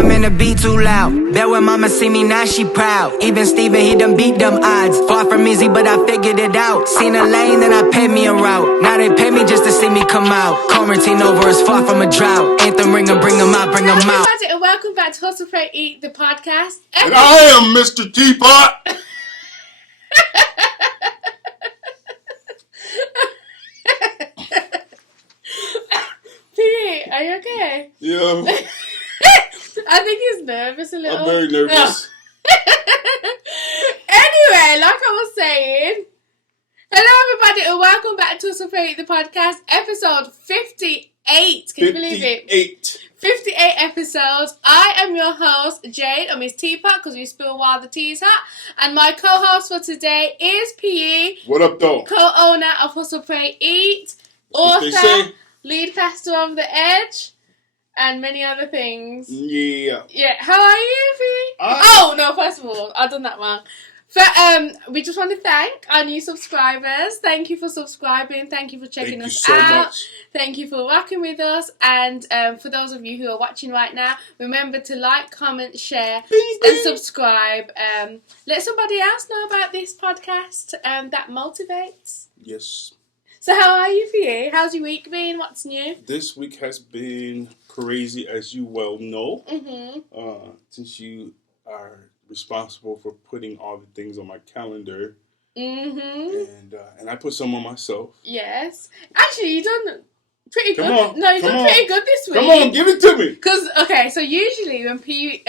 I'm in the beat too loud. Bet when mama see me now she proud. Even Steven, he done beat them odds. Far from easy, but I figured it out. Seen a lane, then I paid me a route. Now they pay me just to see me come out. Quarantine over is far from a drought. Anthem ringer, bring them out, bring them out. And welcome back to Hustle Pray Eat, the podcast. And I am Mr. Teapot. P, are you okay? Yeah. I think he's nervous a little. I'm very nervous. Anyway, like I was saying, hello everybody and welcome back to Hustle Pray Eat, the podcast, episode 58. Can you believe it? 58 episodes. I am your host, Jade, or Ms Teapot, because we spill while the tea's hot. And my co-host for today is PE. What up, though? Co-owner of Hustle Pray Eat, author, lead pastor of The Edge, and many other things. Yeah. Yeah. How are you, PE? First of all, I've done that wrong. We just want to thank our new subscribers. Thank you for subscribing. Thank you for checking us out. Thank you so much. Thank you for rocking with us. And for those of you who are watching right now, remember to like, comment, share, and subscribe. Let somebody else know about this podcast that motivates. Yes. So how are you, PA? How's your week been? What's new? This week has been crazy, as you well know. Mm-hmm. Since you are responsible for putting all the things on my calendar. Mm-hmm. And I put some on myself. Yes. Actually, you done pretty good. Come on. No, you done pretty good this week. Come on, give it to me. Because, so usually when P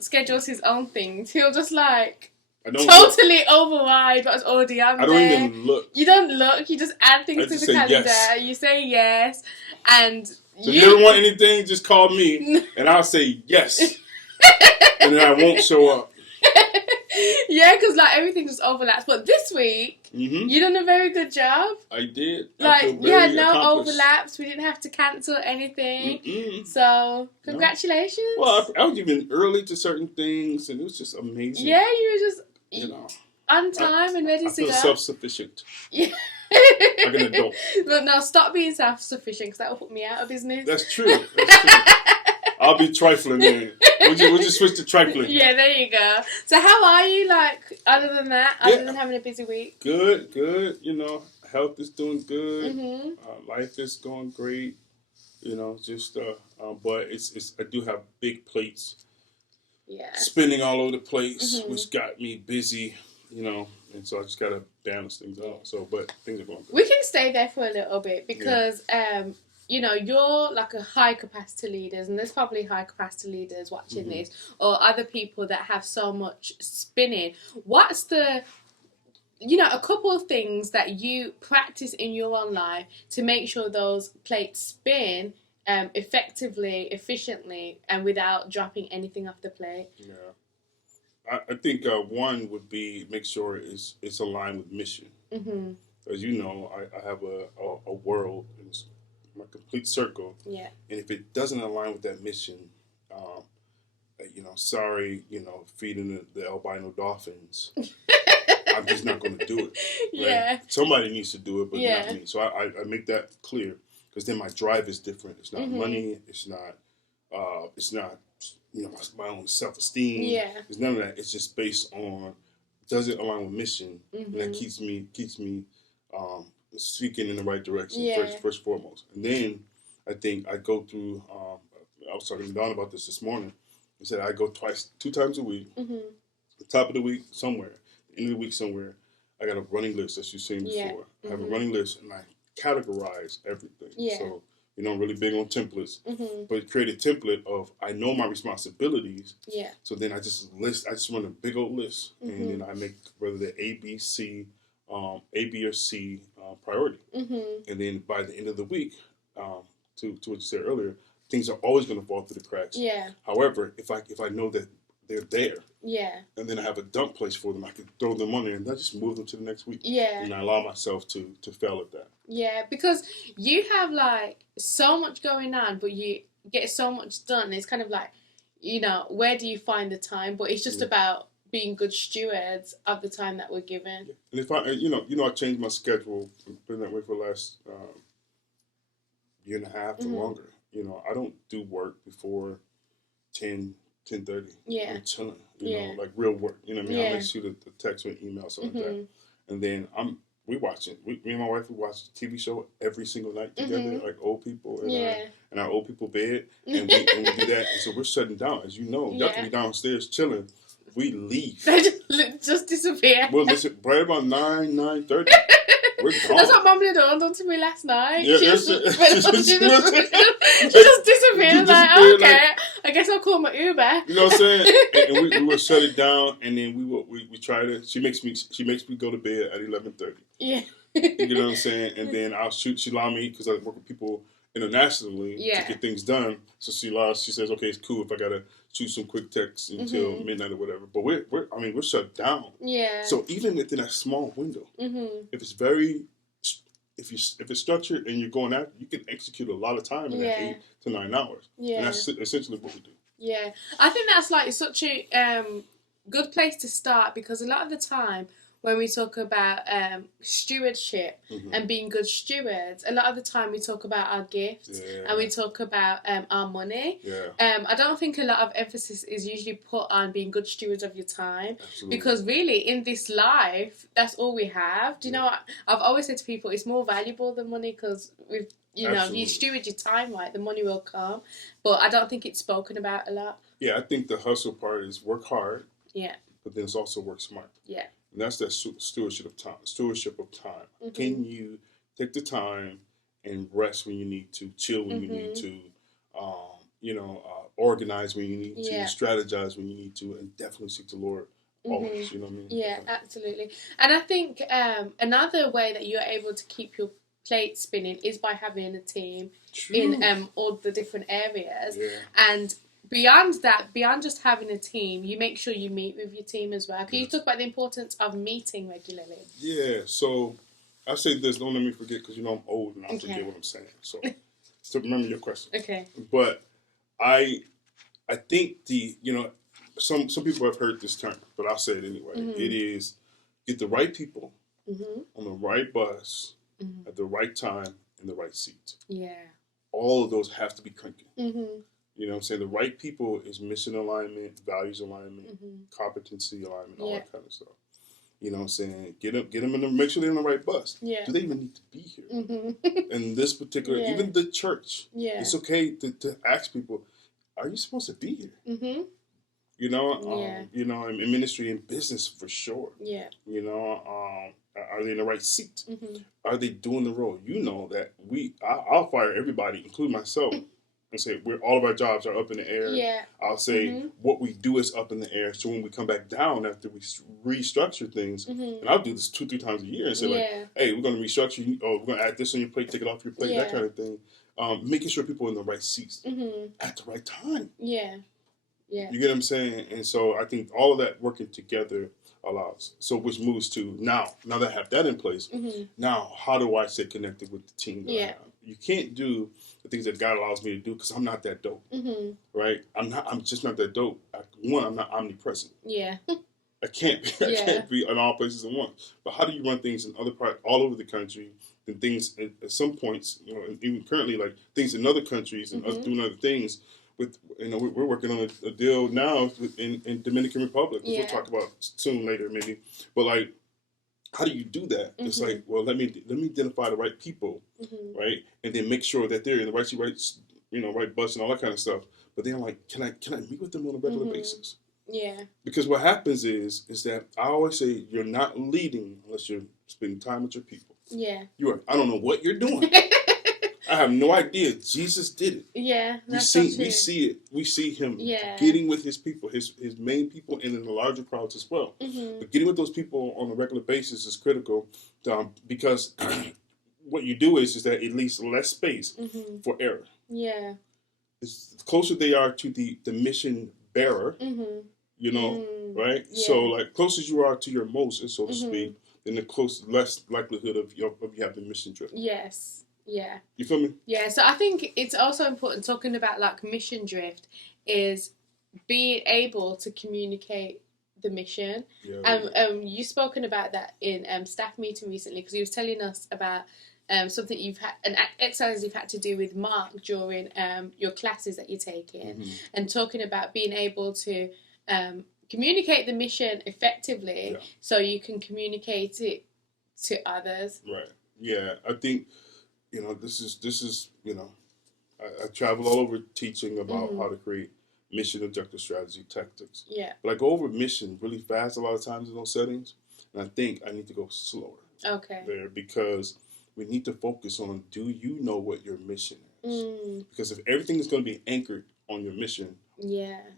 schedules his own things, he'll just totally override what's already on there. I don't even look. You don't look, you just add things to the calendar. Yes. You say yes. And so if you ever want anything, just call me and I'll say yes. And then I won't show up. Yeah, because everything just overlaps. But this week, you done a very good job. I did. You had no overlaps. We didn't have to cancel anything. Mm-mm. So, congratulations. Well, I was even early to certain things, and it was just amazing. Yeah, you were just on time and ready to go. I feel self-sufficient. Yeah. Like an adult. But no, stop being self-sufficient because that will put me out of business. That's true. I'll be trifling then. We'll just switch to trifling. Yeah, there you go. So how are you, other than that, other than having a busy week? Good. Health is doing good. Mm-hmm. Life is going great. But I do have big plates. Yeah. Spinning all over the place, which got me busy, and so I just got to balance things out. So, but things are going good. We can stay there for a little bit because, you're like a high capacity leaders, and there's probably high capacity leaders watching this, or other people that have so much spinning. What's the, a couple of things that you practice in your own life to make sure those plates spin effectively, efficiently, and without dropping anything off the plate? Yeah. I think one would be make sure it's aligned with mission. Mm-hmm. As you know, I have a world, my complete circle. Yeah. And if it doesn't align with that mission, feeding the albino dolphins, I'm just not going to do it. Right? Yeah. Somebody needs to do it, but not me. So I make that clear because then my drive is different. It's not money. It's not my own self-esteem. Yeah. It's none of that. It's just based on, does it align with mission? And that keeps me speaking in the right direction first and foremost. And then I think I go through, I was talking to Dawn about this morning. I said I go 2 times a week. The top of the week somewhere, the end of the week somewhere. I got a running list, as you've seen before. I have a running list and I categorize everything. Yeah. So, I'm really big on templates, but create a template of, I know my responsibilities. Yeah. So then I just run a big old list, and then I make whether they're A, B, or C priority. And then by the end of the week, to what you said earlier, things are always going to fall through the cracks. Yeah. However, if I know that they're there, and then I have a dump place for them, I can throw them on there and I just move them to the next week. Yeah. And I allow myself to fail at that. Yeah, because you have so much going on, but you get so much done. It's kind of where do you find the time? But it's just about being good stewards of the time that we're given. And if I changed my schedule, been that way for the last year and a half or longer. I don't do work before 10, 10:30. Yeah. We're chilling, you know, like real work. You know what I mean? Yeah. I might shoot a text or an email, something like that. And then we watching. Me and my wife, we watch a TV show every single night together, like old people in our old people bed, and we do that. And so we're shutting down, as you know. You have to be downstairs chilling. We leave. They just disappear. Well, listen, right about 9:30. We're gone. That's what Mum did to me last night. Yeah, she just disappeared. Like, okay, I guess I'll call my Uber. You know what I'm saying? And we will shut it down, and then we try to. She makes me go to bed at 11:30. Yeah. You know what I'm saying? And then I'll shoot. She allow me because I work with people internationally to get things done. So she says, okay, it's cool if I gotta shoot some quick texts until midnight or whatever. But we're shut down. Yeah. So even within that small window, if it's structured and you're going out, you can execute a lot of time in that 8 to 9 hours. Yeah. And that's essentially what we do. Yeah. I think that's like such a good place to start, because a lot of the time when we talk about stewardship and being good stewards, a lot of the time we talk about our gifts and we talk about our money. Yeah. I don't think a lot of emphasis is usually put on being good stewards of your time. Absolutely. Because really in this life, that's all we have. Do you know what? I've always said to people, it's more valuable than money, because with if you steward your time right, the money will come. But I don't think it's spoken about a lot. Yeah, I think the hustle part is work hard. Yeah. But then it's also work smart. Yeah. And that's that stewardship of time. Can you take the time and rest when you need to, chill when you need to, organize when you need to, strategize when you need to, and definitely seek the Lord always, you know what I mean? Yeah, absolutely. And I think another way that you're able to keep your plate spinning is by having a team in all the different areas. Yeah. And beyond just having a team, you make sure you meet with your team as well. Can you talk about the importance of meeting regularly? Yeah, so I say this, don't let me forget, because I'm old and I forget what I'm saying. So remember your question. Okay. But I think some people have heard this term, but I'll say it anyway. It is get the right people on the right bus at the right time in the right seat. Yeah. All of those have to be cranking. You know what I'm saying? The right people is mission alignment, values alignment, competency alignment, all that kind of stuff. You know what I'm saying? Get them make sure they're on the right bus. Yeah. Do they even need to be here? In this particular, even the church, it's okay to ask people, are you supposed to be here? You know, in ministry and business for sure. Yeah. You know, are they in the right seat? Are they doing the role? You know that I'll fire everybody, including myself. And say all of our jobs are up in the air. Yeah. I'll say what we do is up in the air. So when we come back down after we restructure things, and I'll do this 2-3 times a year and say like, hey, we're going to restructure you. Oh, we're going to add this on your plate, take it off your plate, that kind of thing. Making sure people are in the right seats at the right time. Yeah. Yeah. You get what I'm saying? And so I think all of that working together allows. So which moves to now that I have that in place, now how do I stay connected with the team that I have? You can't do the things that God allows me to do because I'm not that dope, right? I'm just not that dope. I'm not omnipresent. Yeah. I can't be in all places at once. But how do you run things in other parts, all over the country, and things at some points, even currently, like things in other countries and us doing other things. With we're working on a deal now in Dominican Republic, which we'll talk about soon later maybe. But like, how do you do that? It's like, well, let me identify the right people, right, and then make sure that they're in the right bus and all that kind of stuff. But then like, can I meet with them on a regular basis? Yeah. Because what happens is that I always say you're not leading unless you're spending time with your people. Yeah. I don't know what you're doing. I have no idea. Jesus did it. Yeah, we see it. We see him getting with his people, his main people, and in the larger crowds as well. But getting with those people on a regular basis is critical because what you do is that it leaves less space for error. Yeah, the closer they are to the mission bearer, right? Yeah. So like closer you are to your Moses, so to speak, then the less likelihood of you have the mission trip. Yes. Yeah. You feel me? Yeah, so I think it's also important talking about like mission drift is being able to communicate the mission. Yeah, you've spoken about that in staff meeting recently because he was telling us about something you've had, an exercise you've had to do with Mark during your classes that you're taking, and talking about being able to communicate the mission effectively, so you can communicate it to others. Right. Yeah, I think this is I travel all over teaching about how to create mission, objective, strategy, tactics. Yeah. But I go over mission really fast a lot of times in those settings, and I think I need to go slower. Okay. There, because we need to focus on, do you know what your mission is? Because if everything is going to be anchored on your mission,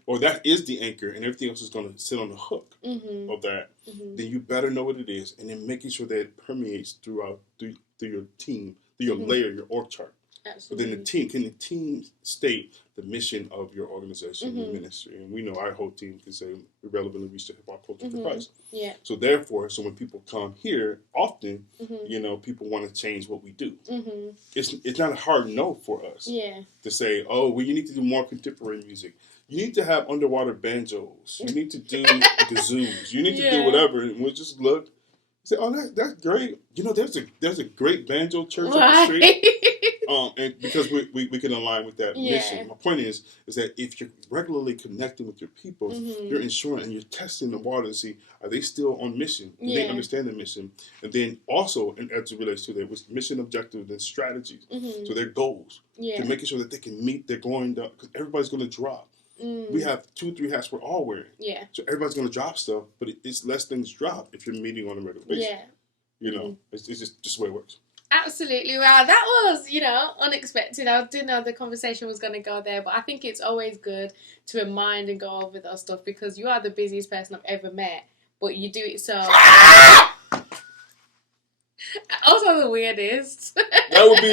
or that is the anchor, and everything else is going to sit on the hook of that, then you better know what it is, and then making sure that it permeates through your team, through your layer, your org chart. Absolutely. But then can the team state the mission of your organization, your ministry? And we know our whole team can say, we relevantly reach the hip-hop culture for Christ. Yeah. So therefore, when people come here, often, people want to change what we do. It's not a hard no for us to say, oh, well, you need to do more contemporary music. You need to have underwater banjos. You need to do kazoos. You need to do whatever. And we'll just look, say, oh, that's great. There's a great banjo church up the street. And because we can align with that mission. My point is that if you're regularly connecting with your people, you're ensuring and you're testing the water to see, are they still on mission? Do they understand the mission? And then also, and as it relates to their mission objectives and strategies, so their goals, to making sure that they can meet their going down, because everybody's going to drop. We have 2-3 hats we're all wearing. Yeah. So everybody's going to drop stuff, but it's less things drop if you're meeting on a regular basis. Yeah. It's just the way it works. Absolutely. Wow, that was, unexpected. I didn't know the conversation was going to go there, but I think it's always good to remind and go over those stuff, because you are the busiest person I've ever met, but you do it so... Also the weirdest. That would be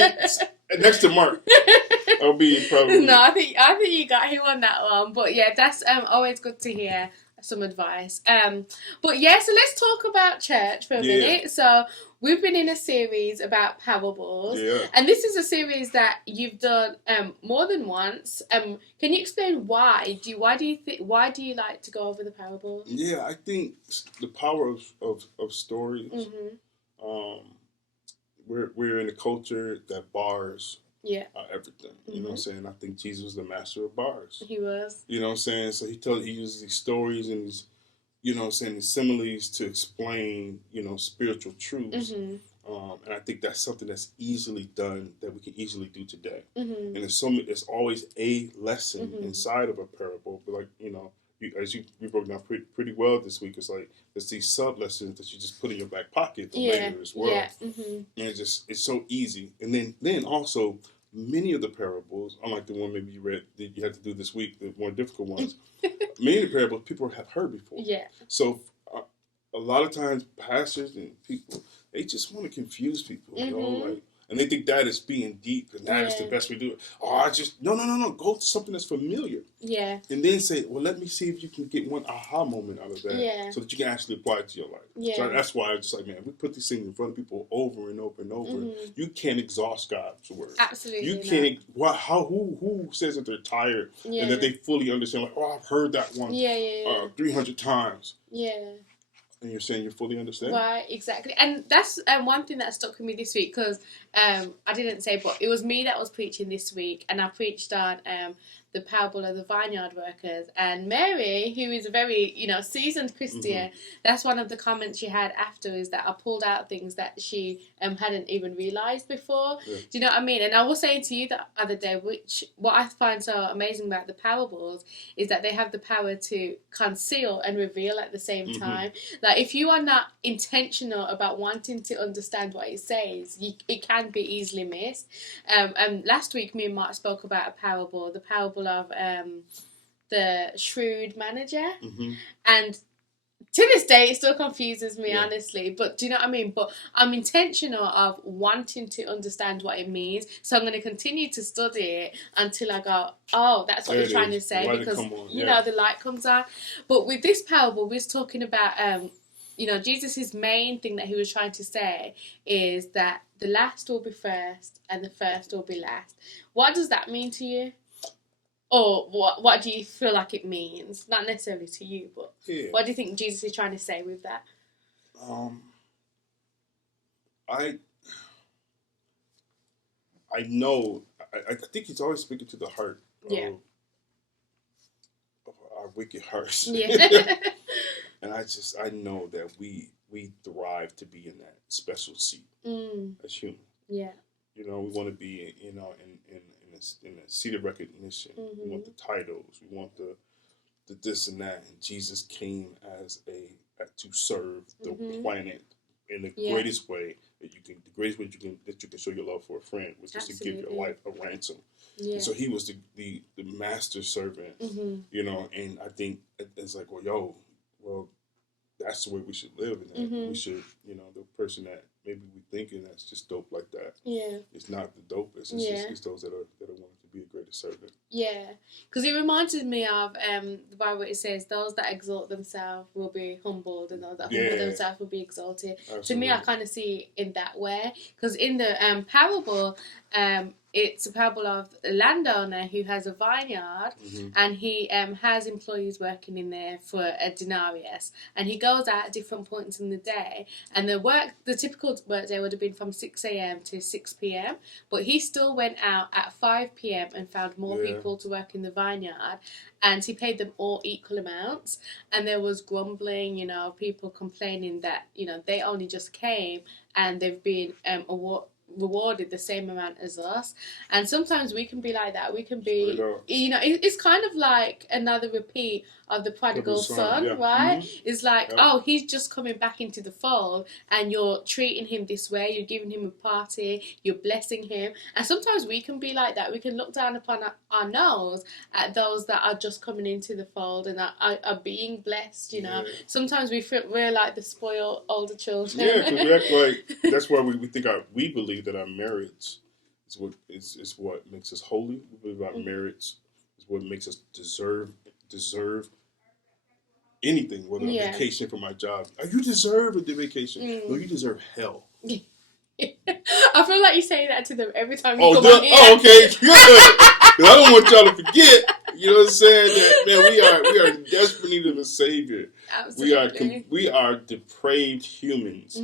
next to Mark. That would be probably... No, I think you got him on that one. But yeah, that's always good to hear some advice. But yeah, so let's talk about church for a minute. So we've been in a series about parables, and this is a series that you've done more than once. Can you explain why? Why do you like to go over the parables? Yeah, I think the power of stories. We're in a culture that bars everything. You know what I'm saying? I think Jesus was the master of bars. He was. You know what I'm saying? So he uses these stories and these, these similes to explain, spiritual truths. And I think that's something that's easily done, that we can easily do today. And there's always a lesson inside of a parable, but like, as you broke down pretty well this week, it's like there's these sub lessons that you just put in your back pocket for later as well. Yeah. And it's so easy. And then also many of the parables, unlike the one maybe you read that you had to do this week, the more difficult ones, many of the parables people have heard before. Yeah. So a lot of times pastors and people, they just want to confuse people. And they think that is being deep, and that is the best way to do it. No. Go to something that's familiar. Yeah. And then say, well, let me see if you can get one aha moment out of that, so that you can actually apply it to your life. Yeah. So that's why I'm just like, man, we put these things in front of people over and over and over. You can't exhaust God's word. Absolutely. You can't. Who says that they're tired and that they fully understand? Like, oh, I've heard that one 300 times. Yeah. And you're saying you fully understand? Right, exactly. And that's one thing that stuck with me this week, because I didn't say, but it was me that was preaching this week, and I preached on the parable of the vineyard workers. And Mary, who is a very, seasoned Christian, that's one of the comments she had after, is that I pulled out things that she hadn't even realised before. Yeah. Do you know what I mean? And I was saying to you the other day, what I find so amazing about the parables is that they have the power to conceal and reveal at the same time. Like, if you are not intentional about wanting to understand what it says, it can be easily missed. And last week, me and Mark spoke about a parable, the parable of the shrewd manager. And to this day, it still confuses me, honestly. But do you know what I mean? But I'm intentional of wanting to understand what it means. So I'm going to continue to study it until I go, oh, that's what you're trying to say. Because, the light comes on. But with this parable, we're talking about, Jesus' main thing that he was trying to say is that the last will be first and the first will be last. What does that mean to you? Or what do you feel like it means? Not necessarily to you, but what do you think Jesus is trying to say with that? I know. I think he's always speaking to the heart. Yeah. Of our wicked hearts. Yeah. And I know that we thrive to be in that special seat as humans. Yeah. We want to be, in a seat of recognition. We want the titles. We want the this and that. And Jesus came to serve the planet in the greatest way that you can show your love for a friend, which is to give your life a ransom. Yeah. And so he was the master servant, and I think it's like, well, that's the way we should live, and we should, the person that maybe we thinking that's just dope like that. Yeah, it's not the dopest. It's those that are wanting to be a greater servant. Yeah, because it reminded me of the Bible. It says, "Those that exalt themselves will be humbled, and those that humble themselves will be exalted." Absolutely. To me, I kind of see it in that way, because in the parable, it's a parable of a landowner who has a vineyard, and he has employees working in there for a denarius, and he goes out at different points in the day, and the typical work day would have been from 6 a.m. to 6 p.m, but he still went out at 5 p.m. and found more people to work in the vineyard, and he paid them all equal amounts, and there was grumbling, people complaining that, they only just came and they've been rewarded the same amount as us. And sometimes we can be like that. We can be, it's kind of like another repeat of the prodigal son, right? It's like, he's just coming back into the fold, and you're treating him this way, you're giving him a party, you're blessing him. And sometimes we can be like that. We can look down upon our nose at those that are just coming into the fold and are being blessed, Sometimes we're like the spoiled older children. Yeah, because we act like, that's why we think we believe that our marriage is what makes us holy. We believe our marriage is what makes us deserve anything, whether a vacation from our job. You deserve a vacation. No, you deserve hell. I feel like you say that to them every time you come on here. Oh, okay, good. I don't want y'all to forget. You know what I'm saying? That, man, we are in desperate need of a savior. Absolutely. We are depraved humans.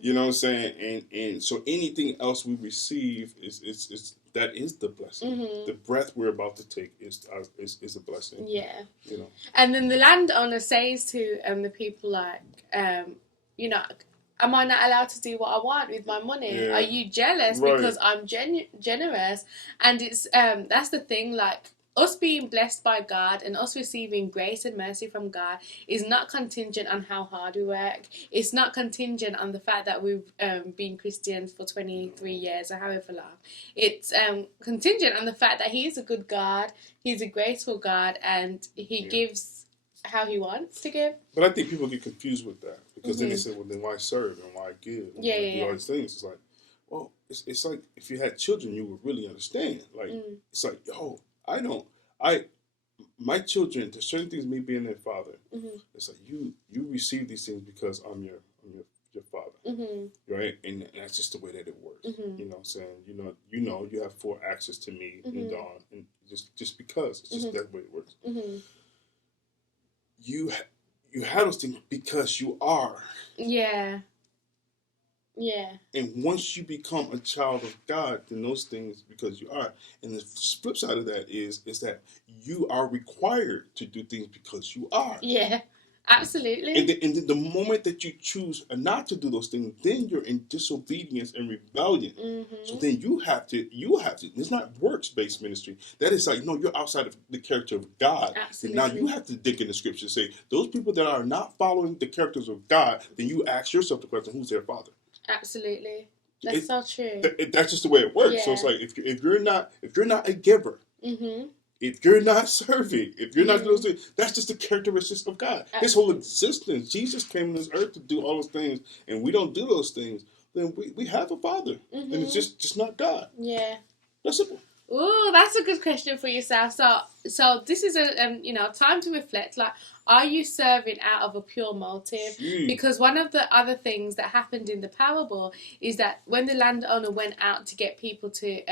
You know what I'm saying? And so anything else we receive is that is the blessing. The breath we're about to take is a blessing. Yeah. And then the landowner says to the people like, am I not allowed to do what I want with my money? Yeah. Are you jealous because I'm generous? And it's that's the thing, like, us being blessed by God and us receiving grace and mercy from God is not contingent on how hard we work. It's not contingent on the fact that we've been Christians for 23 years or however long. It's contingent on the fact that He is a good God, He's a graceful God, and He gives how He wants to give. But I think people get confused with that, because then they say, well, then why serve and why give? And do all these things. It's like, well, it's like if you had children, you would really understand. Like, it's like, my children, there's certain things, me being their father, it's like you receive these things because I'm your father, right? And that's just the way that it works. You know what I'm saying? You have full access to me and Dawn, and just because it's just that way it works. You have those things because you are. Yeah. Yeah. And once you become a child of God, then those things, because you are. And the flip side of that is that you are required to do things because you are. Yeah, absolutely. And the moment that you choose not to do those things, then you're in disobedience and rebellion. So then you have to. It's not works-based ministry. That is like, no, you're outside of the character of God. Absolutely. And now you have to dig in the scripture and say, those people that are not following the characters of God, then you ask yourself the question, who's their father? Absolutely, that's so true. That's just the way it works. Yeah. So it's like if you're not a giver, if you're not serving, if you're not doing those things, that's just the characteristics of God. Absolutely. His whole existence, Jesus came on this earth to do all those things, and we don't do those things, then we have a father, and it's just not God. Yeah, that's simple. Ooh, that's a good question for yourself. So this is a time to reflect. Like, are you serving out of a pure motive? Because one of the other things that happened in the parable is that when the landowner went out to get people to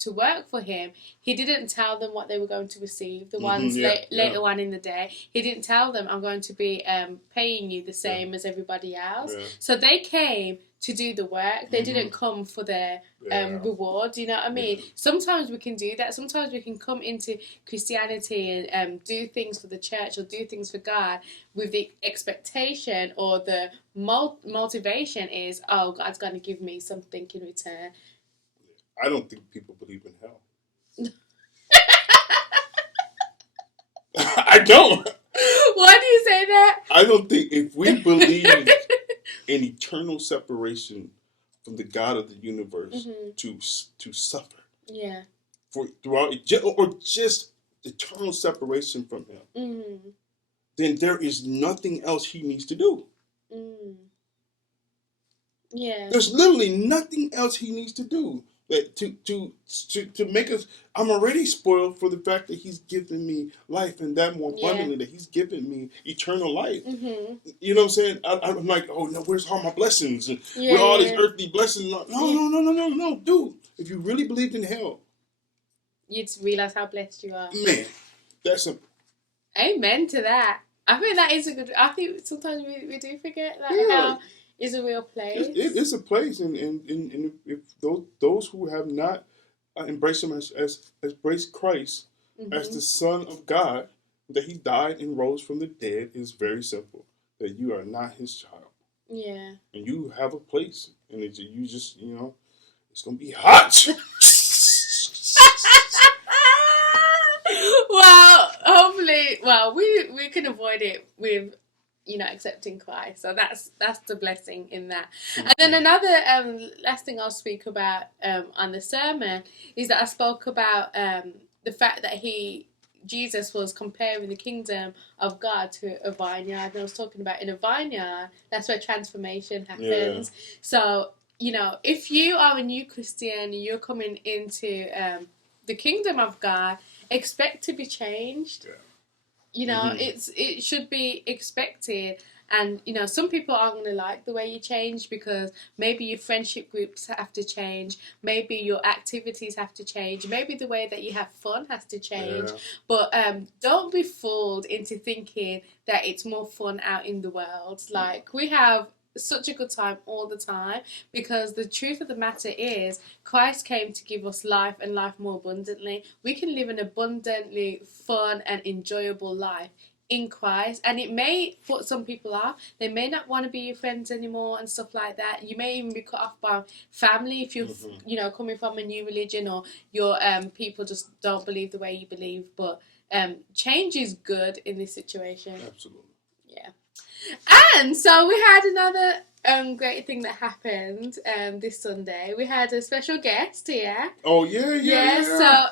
to work for him, he didn't tell them what they were going to receive. The ones later on in the day, he didn't tell them, I'm going to be paying you the same as everybody else. Yeah. So they came to do the work. They didn't come for their reward. You know what I mean? Yeah. Sometimes we can do that. Sometimes we can come into Christianity and do things for the church or do things for God with the expectation or the motivation is, oh, God's going to give me something in return. I don't think people believe in hell. I don't. Why do you say that? I don't think if we believe in eternal separation from the God of the universe to suffer, for throughout or just eternal separation from Him, then there is nothing else He needs to do. Yeah, there's literally nothing else He needs to do. To make us, I'm already spoiled for the fact that He's given me life and that more abundantly, that He's given me eternal life. You know what I'm saying? I'm like, oh no, where's all my blessings? And where all these earthly blessings? No, dude. If you really believed in hell, you'd realize how blessed you are. Man, that's a amen to that. I think that is a good. I think sometimes we do forget that hell is a real place. It's a place, and if those who have not embraced Him as embraced Christ as the Son of God, that He died and rose from the dead, is very simple. That you are not His child. Yeah. And you have a place, and you just it's gonna be hot. Well, hopefully, we can avoid it with accepting Christ. So that's the blessing in that. And then another last thing I'll speak about on the sermon is that I spoke about the fact that Jesus was comparing the kingdom of God to a vineyard. And I was talking about in a vineyard, that's where transformation happens. Yeah. So, if you are a new Christian, you're coming into the kingdom of God, expect to be changed. Yeah. It should be expected. And, some people aren't going to like the way you change because maybe your friendship groups have to change. Maybe your activities have to change. Maybe the way that you have fun has to change. Yeah. But don't be fooled into thinking that it's more fun out in the world. Like, we have such a good time all the time because the truth of the matter is Christ came to give us life and life more abundantly. We can live an abundantly fun and enjoyable life in Christ, and it may put some people off. They may not want to be your friends anymore and stuff like that. You may even be cut off by family if you're coming from a new religion or your people just don't believe the way you believe. But change is good in this situation. Absolutely. Yeah. And so we had another great thing that happened this Sunday. We had a special guest here. Oh, yeah. So,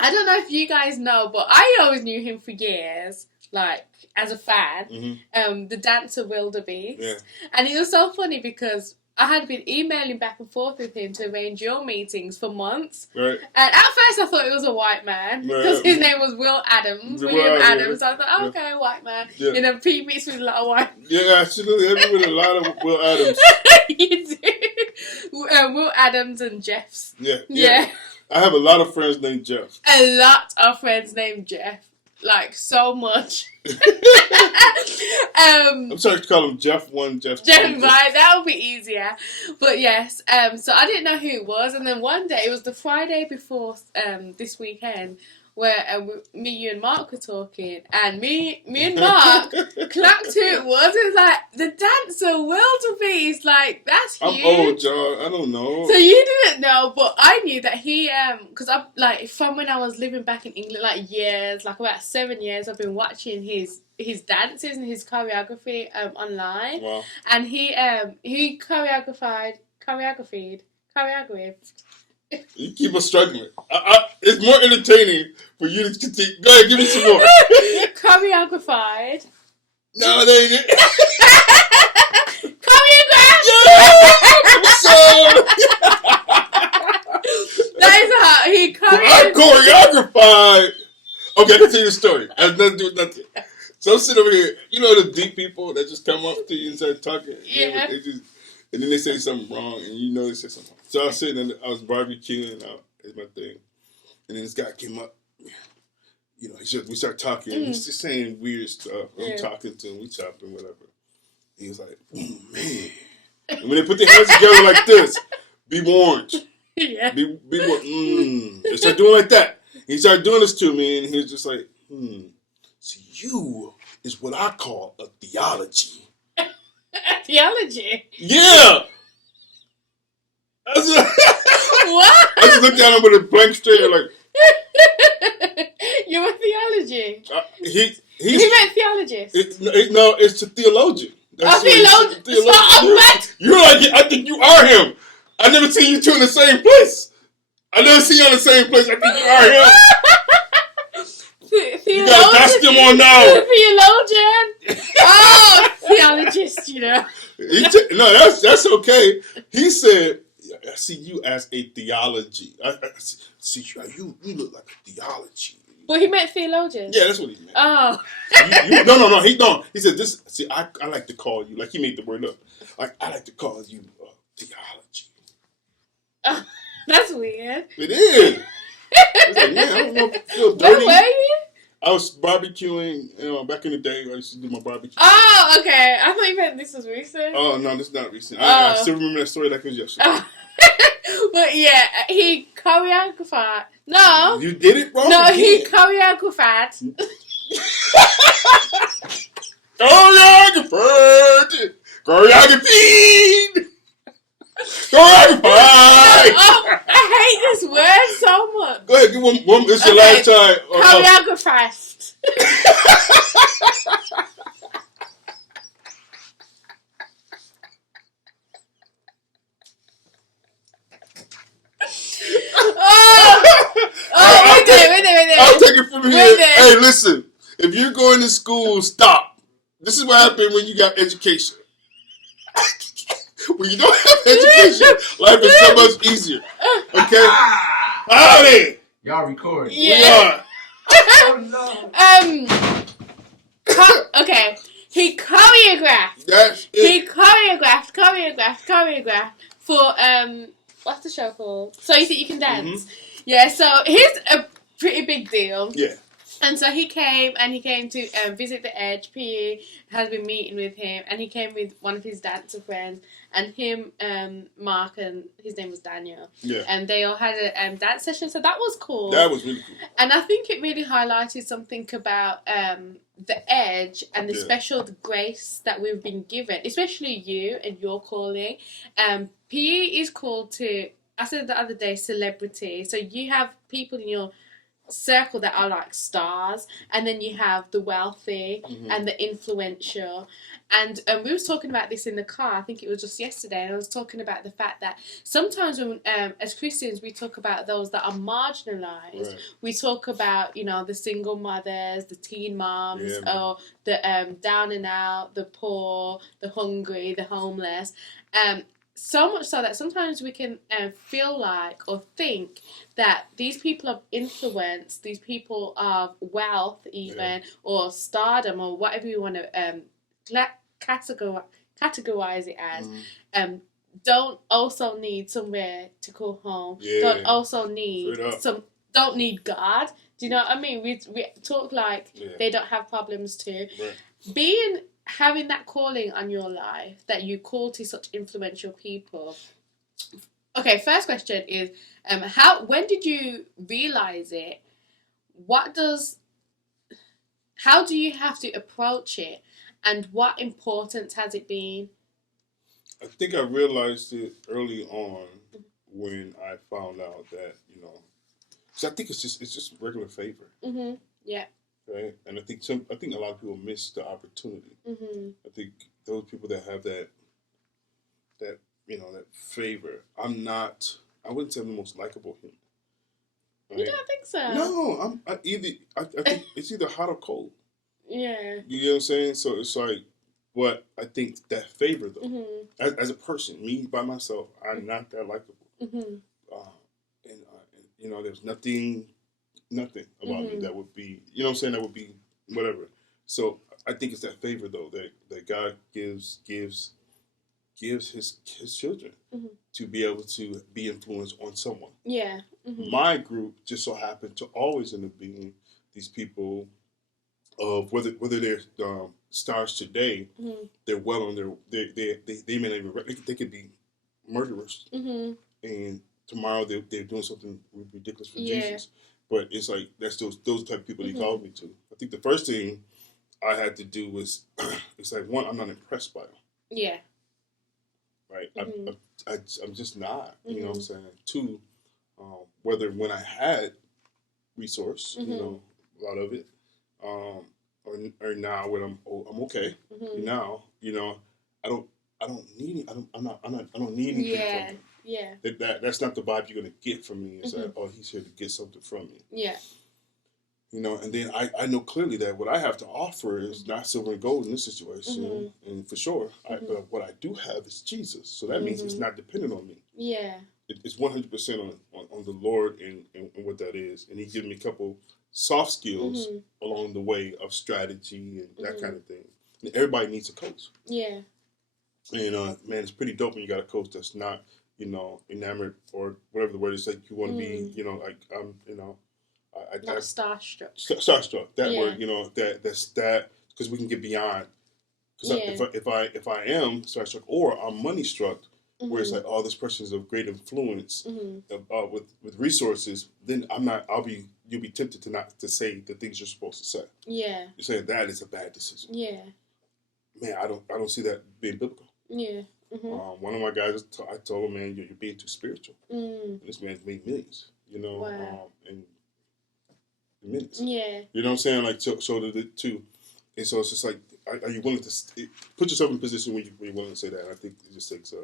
I don't know if you guys know, but I always knew him for years, like, as a fan. The dancer Wildebeest. Yeah. And it was so funny because I had been emailing back and forth with him to arrange your meetings for months. Right. And at first I thought it was a white man because his name was William Adams. So I thought, okay, white man. Yeah. And then Pete meets with a lot of white. Yeah, absolutely. With a lot of Will Adams. You did. Will Adams and Jeffs. Yeah. I have a lot of friends named Jeff. A lot of friends named Jeff. Like, so much. I'm sorry to call him Jeff 1, Jeff 2. Jeff, right, that would be easier. But yes, so I didn't know who it was. And then one day, it was the Friday before this weekend, where me, you and Mark were talking. And me and Mark clocked who it was. It was like, the dancer Wildebeest. Like, that's huge. I'm old, John. I don't know. So you didn't know, but I knew that he, because I from when I was living back in England, like years, like about 7 years, I've been watching his dances and his choreography online. Wow. And he choreographed. You keep us struggling. It's more entertaining for you to continue. Go ahead, give me some more. Choreographed. No, they didn't. Choreographed. That is how he choreographed. Okay, I can tell you the story. It has nothing to do with nothing. So I'm sitting over here. You know the deep people that just come up to you and start talking? Yeah. And then they say something wrong, and they say something wrong. So I was sitting and I was barbecuing, is my thing. And then this guy came up. You know, we start talking. He's just saying weird stuff. I'm talking to him. We chopping, whatever. He was like, "Oh man!" And when they put their hands together like this, be warned. Yeah. Be warned. They start doing like that. He started doing this to me, and he was just like, "See, you is what I call a theology." Theology? Yeah. What? I just looked at him with a blank stare, like. You're a theology. He meant theologist. No, it's a theologian. That's theologian. You're like, I think you are him. I never seen you two in the same place. I never seen you in the same place. I think you are him. You gotta dust him on now. Theologian. Oh, theologist, you know. No, that's okay. He said, I see you as a theology. I see you look like a theology. Well, he meant theologian. Yeah, that's what he meant. Oh. No. He said this. See, I like to call you, like he made the word up. Like, I like to call you theology. That's weird. It is. It's like, man, I don't know if I feel dirty. Where were you? I was barbecuing, back in the day. I used to do my barbecue. Oh, okay. I thought you meant this was recent. Oh, no, this is not recent. I still remember that story like it was yesterday. But yeah, he choreographed. No. You did it wrong. No, he choreographed. Choreographed. Oh, I hate this word so much. Go ahead, give one. It's your last time. Choreographed. Wait there. I'll take it from here. Hey, listen. If you're going to school, stop. This is what happened when you got education. When you don't have education, life is so much easier. Okay? Howdy! Y'all recording. Yeah. Oh no. Okay. He choreographed. That's it. He choreographed for what's the show called? So You Think You Can Dance. Mm-hmm. Yeah, so here's a pretty big deal. Yeah. And so he came to visit the Edge. PE has been meeting with him, and he came with one of his dancer friends, and him, Mark, and his name was Daniel. Yeah. And they all had a dance session, so that was cool. That was really cool. And I think it really highlighted something about the Edge and the special grace that we've been given, especially you and your calling. PE is called to, I said the other day, celebrity. So you have people in your circle that are like stars, and then you have the wealthy and the influential. And we was talking about this in the car, I think it was just yesterday, and I was talking about the fact that sometimes when as Christians we talk about those that are marginalized. Right. We talk about, the single mothers, the teen moms, or the down and out, the poor, the hungry, the homeless. So much so that sometimes we can feel like or think that these people of influence, these people of wealth even, or stardom, or whatever you want to categorize it as, don't also need somewhere to call home. Don't also need don't need God. Do you know what I mean? We talk like they don't have problems too. Right. Having that calling on your life, that you call to such influential people. Okay, first question is, when did you realize it? How do you have to approach it? And what importance has it been? I think I realized it early on when I found out that, so I think it's just regular favor. Mm-hmm. Yeah. Right, and I think a lot of people miss the opportunity. Mm-hmm. I think those people that have that favor. I wouldn't say I'm the most likable human. Right? You don't think so? No, I think it's either hot or cold. Yeah. You know what I'm saying? So it's like, what I think that favor though, as a person, me by myself, I'm not that likable. Mm-hmm. There's nothing about me that would be, that would be whatever. So I think it's that favor though that God gives gives his children to be able to be influenced on someone. Yeah. My group just so happened to always end up being these people of whether they're stars today, they're well on their they may not even they could be murderers, and tomorrow they're doing something ridiculous for Jesus. But it's like that's those type of people he called me to. I think the first thing I had to do was it's like one, I'm not impressed by them. Yeah. Right. I'm just not. You know what I'm saying. Two, whether when I had resource, you know, a lot of it, or now when I'm okay. Now, you know, I don't need it. I don't need anything from him. Yeah. That's not the vibe you're gonna get from me. It's like, oh, he's here to get something from me. Yeah. You know, and then I know clearly that what I have to offer is not silver and gold in this situation, and for sure, but what I do have is Jesus. So that means it's not dependent on me. Yeah. It's 100% on the Lord and what that is, and He gave me a couple soft skills along the way of strategy and that kind of thing. And everybody needs a coach. Yeah. And man, it's pretty dope when you got a coach that's not, you know, enamored or whatever the word is, like you want to be, you know, like you know, not starstruck. Starstruck. That word, you know, that's because we can get beyond. Because if I am starstruck or I'm money struck, where it's like, oh, this person is of great influence with resources, then you'll be tempted to not to say the things you're supposed to say. Yeah. You're saying that is a bad decision. Yeah. Man, I don't see that being biblical. Yeah. One of my guys, I told him, man, you're being too spiritual. And this man's made millions, you know, and minutes. Yeah. You know what I'm saying? Like, so the two. And so it's just like, are you willing to put yourself in a position where you're willing to say that? And I think it just takes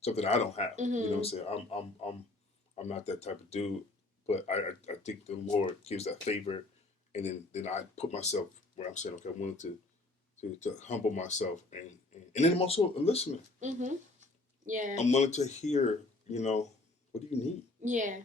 something I don't have. You know what I'm saying? I'm not that type of dude, but I think the Lord gives that favor, and then I put myself where I'm saying, okay, I'm willing to humble myself, and then I'm also a listener. Yeah. I'm willing to hear, you know, what do you need? Yeah.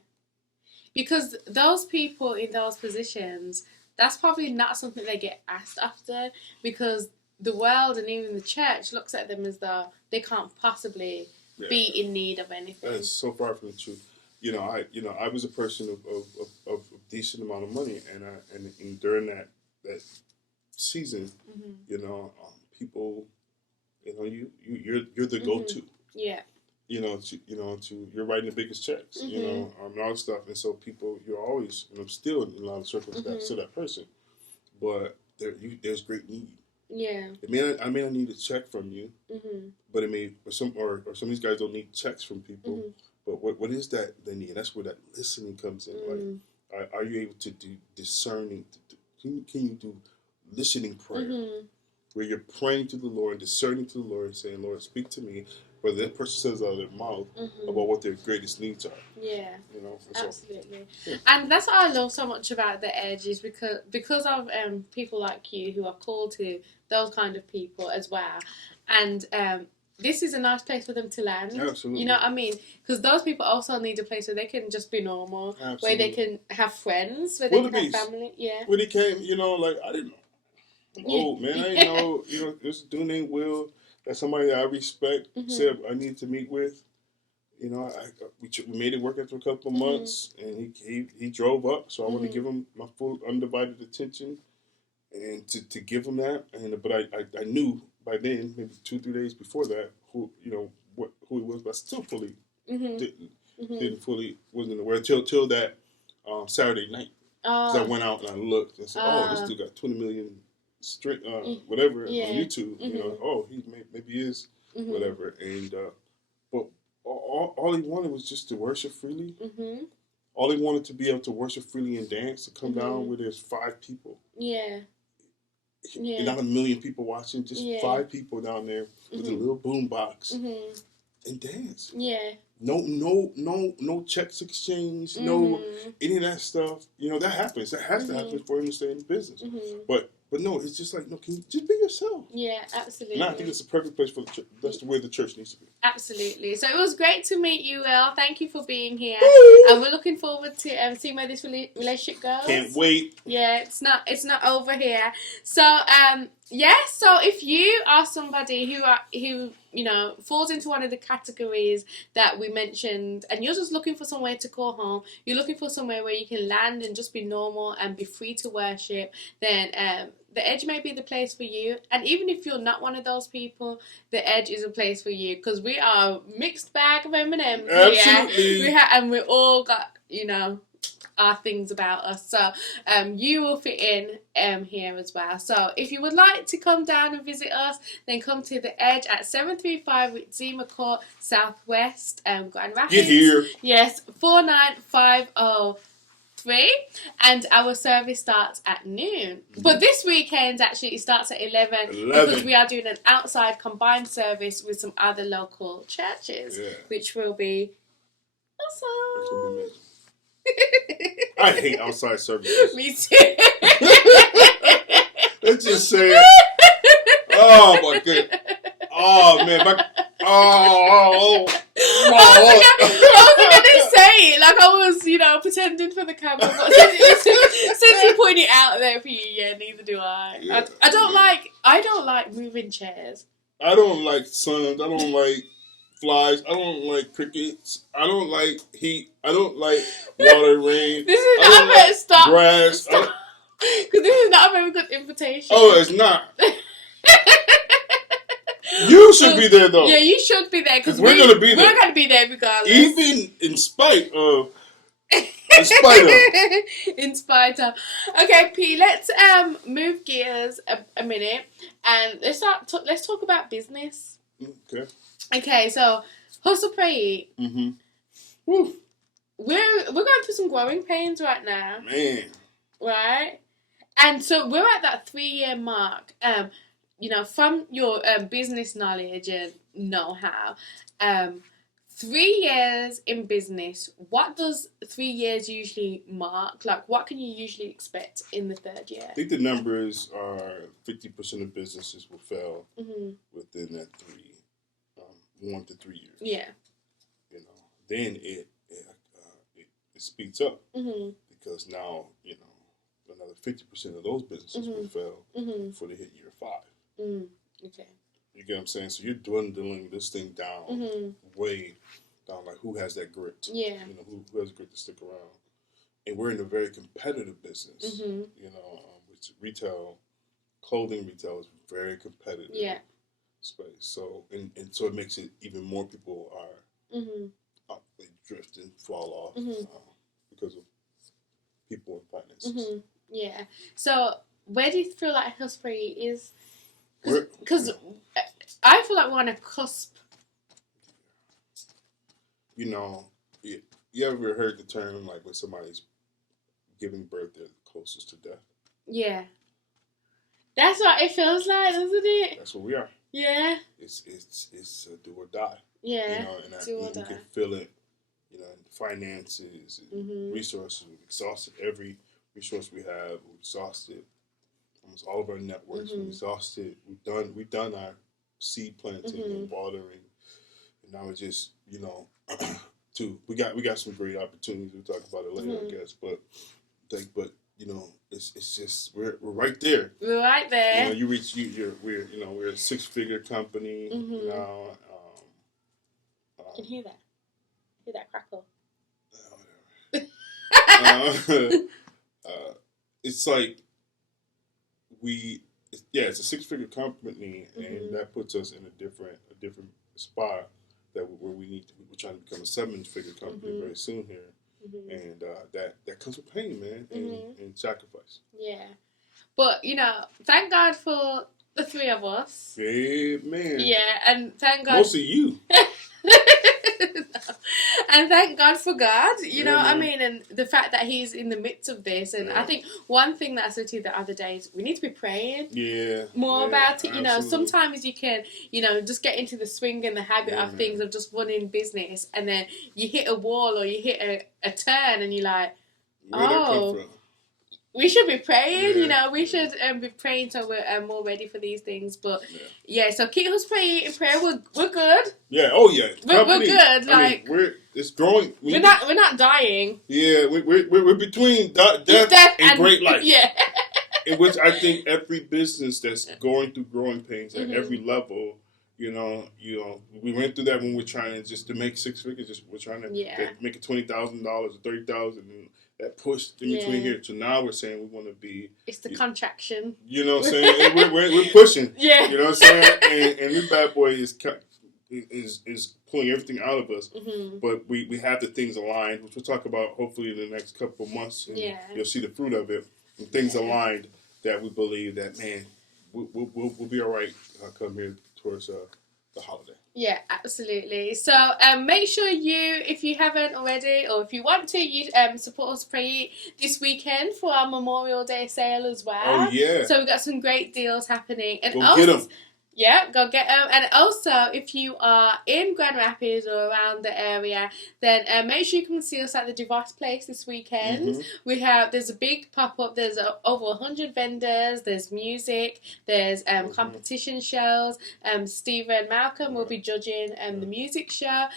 Because those people in those positions, that's probably not something they get asked after, because the world and even the church looks at them as though they can't possibly be in need of anything. That is so far from the truth. You know, I was a person of decent amount of money, and during that season, you know, people, you know, you're the go-to. Yeah. You know, you're writing the biggest checks, you know, and all that stuff. And so people, you're always, and I'm still in a lot of circles still that person. But there's great need. Yeah. I may not need a check from you, but it may, or some of these guys don't need checks from people. But what is that they need? That's where that listening comes in. Like, are you able to do discerning? Can you do listening prayer? Where you're praying to the Lord, discerning to the Lord, and saying, Lord, speak to me. Whether that person says out of their mouth about what their greatest needs are. Yeah. You know? Absolutely. So, and that's what I love so much about the Edge, is because of people like you who are called to those kind of people as well. And this is a nice place for them to land. Absolutely. You know what I mean? Because those people also need a place where they can just be normal, where they can have friends, where they can have family. Yeah. When he came, you know, like, I didn't know. I'm old, man. I didn't know, you know, this dude named Will. That's somebody that I respect, said I need to meet with. You know, we made it work after a couple of months, and he drove up, so I want to give him my full undivided attention, and to give him that. But I knew by then, maybe 2-3 days before that, who he was, but I still fully wasn't aware till that Saturday night. Because I went out and I looked and said, oh, this dude got 20 million. Whatever on YouTube, you know, oh, maybe he is whatever, and but all he wanted was just to worship freely. All he wanted to be able to worship freely and dance, to come down where there's 5 people. Yeah. Not a million people watching, just 5 people down there with a little boom box and dance. Yeah. No checks exchange, no any of that stuff. You know, that happens. That has to happen for him to stay in the business. But no, it's just like, no, can you just be yourself? Yeah, absolutely. And I think it's a perfect place for the church. That's the way the church needs to be. Absolutely. So it was great to meet you, Will. Thank you for being here. And we're looking forward to seeing where this relationship goes. Can't wait. Yeah, it's not over here. So Yes, so if you are somebody who falls into one of the categories that we mentioned, and you're just looking for somewhere to call home, you're looking for somewhere where you can land and just be normal and be free to worship, then the Edge may be the place for you. And even if you're not one of those people, the Edge is a place for you, because we are a mixed bag of M&Ms. Absolutely. Yeah, and we all got our things about us, so you will fit in here as well. So if you would like to come down and visit us, then come to the Edge at 735 Zima Court Southwest, Grand Rapids. Get here. Yes, 49503, and our service starts at noon. But this weekend actually it starts at 11 because we are doing an outside combined service with some other local churches, which will be awesome. I hate outside services. Me too. Let's just say it. Oh my god. Oh man. I was gonna say it like I was, pretending for the camera. But since you point it out there for you, neither do I. Yeah, I don't like moving chairs. I don't like suns. I don't like flies. I don't like crickets. I don't like heat. I don't like water, rain. This is not a very stop. Grass. Because this is not a very good invitation. Oh, it's not. You should be there though. Yeah, you should be there because we're gonna be there. We're gonna be there regardless. Even in spite of. In spite of. Okay, P. Let's move gears a minute and let's talk about business. Okay. Okay, so Hustle Pray Eat. Mm-hmm. Woo. We're going through some growing pains right now. Man. Right? And so we're at that 3-year mark. From your business knowledge and know-how. 3 years in business, what does 3 years usually mark? Like, what can you usually expect in the 3rd year? I think the numbers are 50% of businesses will fail within that 1 to 3 years. Yeah. Then it speeds up because now another 50% of those businesses will fail before they hit year 5. Okay. You get what I'm saying? So you're dwindling this thing down, way down. Like who has that grit? Yeah. Who has the grit to stick around? And we're in a very competitive business. Which retail, clothing retail is very competitive. Yeah. Space. So and so it makes it even more people are they drift and fall off because of people and finances. Yeah. So where do you feel like Hustle Pray Eat is? Because I feel like we're on a cusp. You ever heard the term like when somebody's giving birth, they're closest to death? Yeah. That's what it feels like, doesn't it? That's what we are. Yeah. It's do or die. Yeah. Do or die. You can feel it. In finances and resources. We've exhausted every resource we have. We've exhausted almost all of our networks. We've exhausted. We've done our seed planting and watering, and now it's just we got some great opportunities. We'll talk about it later, I guess. But it's just we're right there. We're right there. You reach we're a 6-figure company now. Can hear that. Hear that crackle. It's like it's a 6-figure company, and that puts us in a different spot where we're trying to become a 7-figure company very soon here, and that comes with pain, man, and sacrifice. Yeah, but thank God for the 3 of us. Amen. Yeah, and thank God. Mostly you. And thank God for God, what I mean, and the fact that He's in the midst of this. And I think one thing that I said to you the other day is we need to be praying more about it. Absolutely. Sometimes you can, just get into the swing and the habit of things of just running business, and then you hit a wall or you hit a turn, and you're like, where'd that come from? We should be praying, we should be praying so we're more ready for these things. But so keep us praying in prayer. We're good. Yeah. Oh yeah. We're good. It's growing. We're not dying. Yeah. We're between death and great life. Yeah. in which I think every business that's going through growing pains at every level, we went through that when we're trying to make six figures. We're trying to make it $20,000 or $30,000, and that push in between here. So now we're saying we want to be. It's the contraction. You know what I'm saying? we're pushing. Yeah. You know what I'm saying? And this bad boy is pulling everything out of us. But we have the things aligned, which we'll talk about hopefully in the next couple of months. And you'll see the fruit of it. And things aligned that we believe that, man, we'll be all right come here towards the holiday. Yeah, absolutely. So make sure if you haven't already, or if you want to, you support us Pray this weekend for our Memorial Day sale as well. Oh, yeah. So we've got some great deals happening. And go get them. Yeah, go get them. And also, if you are in Grand Rapids or around the area, then make sure you come see us at the DeVos Place this weekend. There's a big pop-up. There's over 100 vendors. There's music. There's competition shows. Stephen Malcolm will be judging the music show.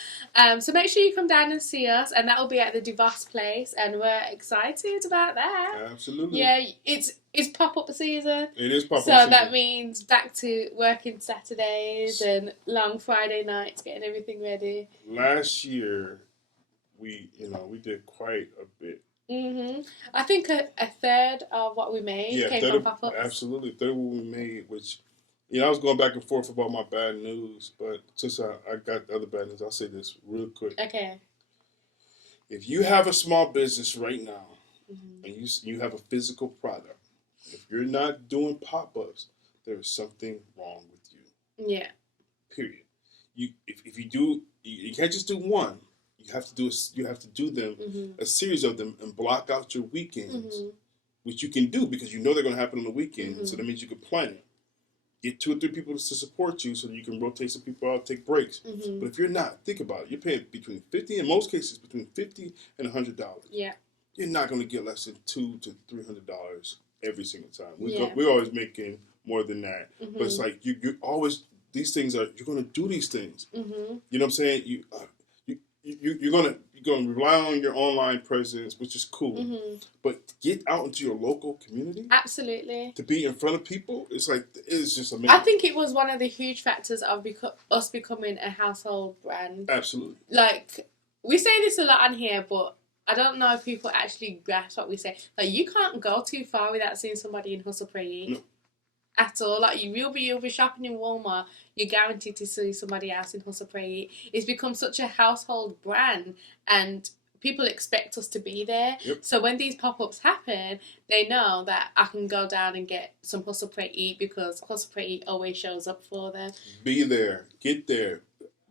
So make sure you come down and see us, and that will be at the DeVos Place, and we're excited about that. Absolutely. Yeah, it's pop-up season. It is pop-up season. So that means back to working Saturdays and long Friday nights, getting everything ready. Last year, we did quite a bit. I think a third of what we made came from pop-ups. Absolutely, a third of what we made, which, I was going back and forth about my bad news, but since I got the other bad news, I'll say this real quick. Okay. If you have a small business right now, and you have a physical product, if you're not doing pop-ups, there is something wrong with you. Yeah. Period. If you do, you can't just do one. You have to do them, a series of them, and block out your weekends, which you can do because you know they're going to happen on the weekend. So that means you can plan it. Get 2 or 3 people to support you so that you can rotate some people out, take breaks. But if you're not, think about it. You're paying between $50, in most cases, between $50 and $100. Yeah. You're not going to get less than $200 to $300 every single time. We're always making more than that. But it's like you always, these things are, you're going to do these things. You know what I'm saying? You're going to rely on your online presence, which is cool. But get out into your local community. Absolutely. To be in front of people, it's just amazing. I think it was one of the huge factors of us becoming a household brand. Absolutely. Like, we say this a lot on here, but I don't know if people actually grasp what we say. Like, you can't go too far without seeing somebody in Hustle Pray. No. At all. Like, you'll be shopping in Walmart, you're guaranteed to see somebody else in Hustle Pray. It's become such a household brand, and people expect us to be there. So when these pop-ups happen, they know that I can go down and get some Hustle Pray Eat because Hustle Pray Eat always shows up for them. Be there. Get there.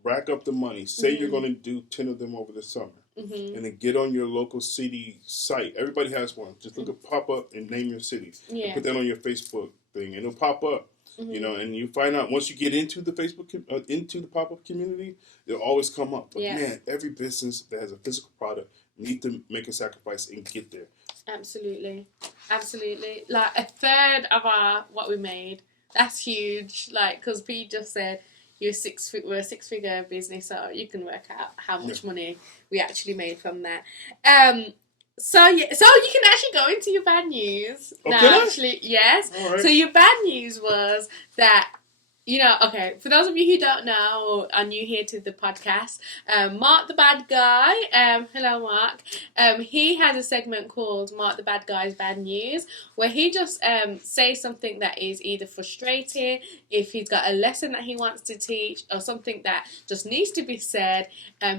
Rack up the money. Say you're going to do 10 of them over the summer. And then get on your local city site. Everybody has one. Just look at pop-up and name your city. And put that on your Facebook thing, and it'll pop up. And you find out once you get into the Facebook, into the pop-up community, it'll always come up. But man, every business that has a physical product need to make a sacrifice and get there. Absolutely. Like a third of what we made. That's huge. Like, because Pete just said we're a 6-figure business, so you can work out how much money we actually made from that. So you can actually go into your bad news. Now, actually, yes. Right. So your bad news was that, okay, for those of you who don't know or are new here to the podcast, Mark the Bad Guy, hello Mark, he has a segment called Mark the Bad Guy's Bad News, where he just says something that is either frustrating, if he's got a lesson that he wants to teach, or something that just needs to be said,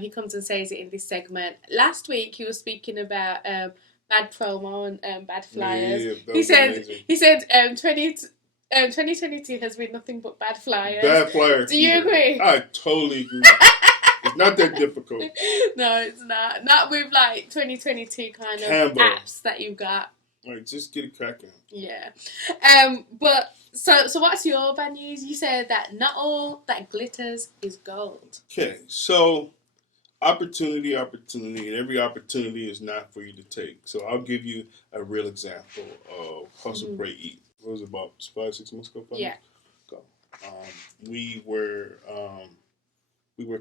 he comes and says it in this segment. Last week he was speaking about bad promo and bad flyers. He said 2022 has been nothing but bad flyers. Bad flyers. Do you agree? I totally agree. It's not that difficult. No, it's not. Not with like 2022 kind of apps that you've got. Like, just get it cracking. Yeah. But so what's your bad news? You said that not all that glitters is gold. Okay, so opportunity, and every opportunity is not for you to take. So I'll give you a real example of Hustle Pray Eat. What was it, about 5-6 months ago? Yeah. We were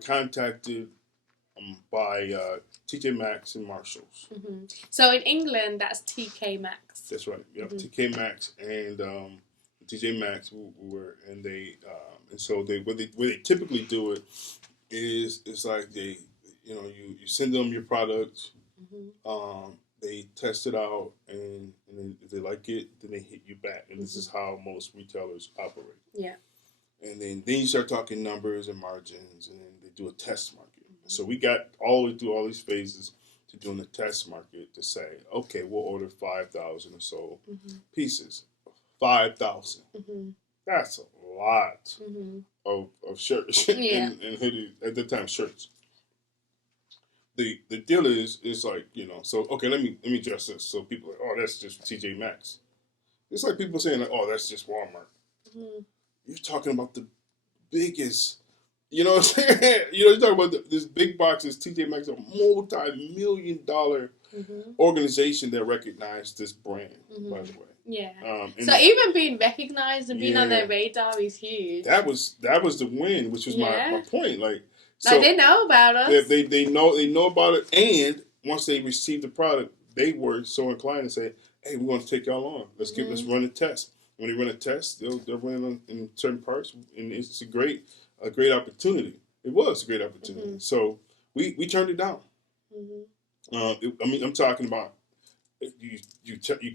contacted by TJ Maxx and Marshalls. Mm-hmm. So in England, that's TK Maxx. That's right. Yep, TK Maxx and TJ Maxx were, and they and so they what they typically do it is it's like they you send them your product, they test it out, and then if they like it, then they hit you back, and this is how most retailers operate. Yeah. And then you start talking numbers and margins, and then they do a test market. So we got all the way through all these phases to doing the test market to say, okay, we'll order 5,000 or so pieces. 5,000. That's a lot of shirts and hoodies at the time. Shirts. The deal is like, so okay, let me address this. So people are like, oh, that's just TJ Maxx. It's like people saying like, oh, that's just Walmart. You're talking about the biggest, you know what I'm saying? You're talking about this big boxes, TJ Maxx, a multi-million-dollar organization that recognized this brand, by the way. Yeah. So even being recognized and being on their radar is huge. That was the win, which was my point. So they know about us. They know about it, and once they received the product, they were so inclined to say, "Hey, we want to take y'all on. Let's run a test." When they run a test, they'll run in certain parts, and it's a great opportunity. It was a great opportunity. So we turned it down. I'm talking about you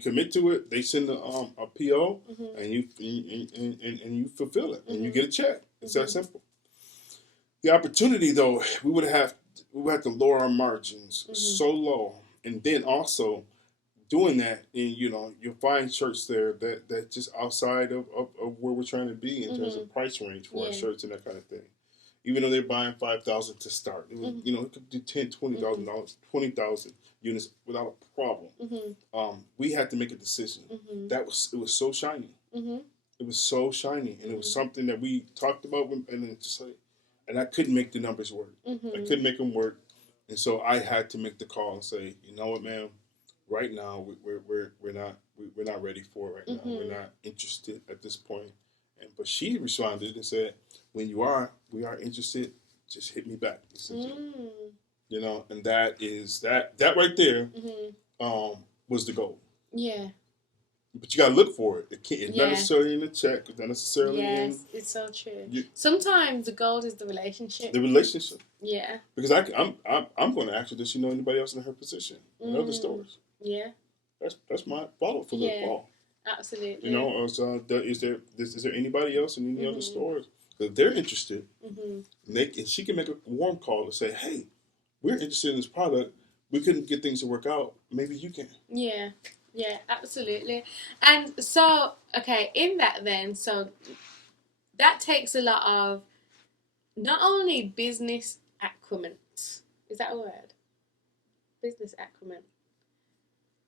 commit to it. They send a PO, and you fulfill it, and you get a check. It's that simple. The opportunity, though, we would have to lower our margins so low, and then also doing that, and you'll find shirts there that just outside of where we're trying to be in terms of price range for our shirts and that kind of thing. Even though they're buying 5,000 to start, it could do $10,000, $20,000 units without a problem. We had to make a decision. It was so shiny. It was so shiny, and it was something that we talked about, and then just like. And I couldn't make the numbers work. I couldn't make them work, and so I had to make the call and say, you know what, ma'am, right now we're not ready for it right now. We're not interested at this point. But she responded and said, when we are interested, just hit me back. And that right there was the goal. Yeah. But you gotta look for it. It's not necessarily in the check. It's not necessarily in. Yes, it's so true. Sometimes the goal is the relationship. The relationship. Yeah. Because I'm going to ask her, does she know anybody else in her position in other stores? Yeah. That's my follow for the fall. Absolutely. So is there anybody else in any other stores? If they're interested, and she can make a warm call to say, hey, we're interested in this product. We couldn't get things to work out. Maybe you can. Yeah. Yeah, absolutely. And so, okay, in that then, so that takes a lot of not only business acumen. Is that a word? Business acumen.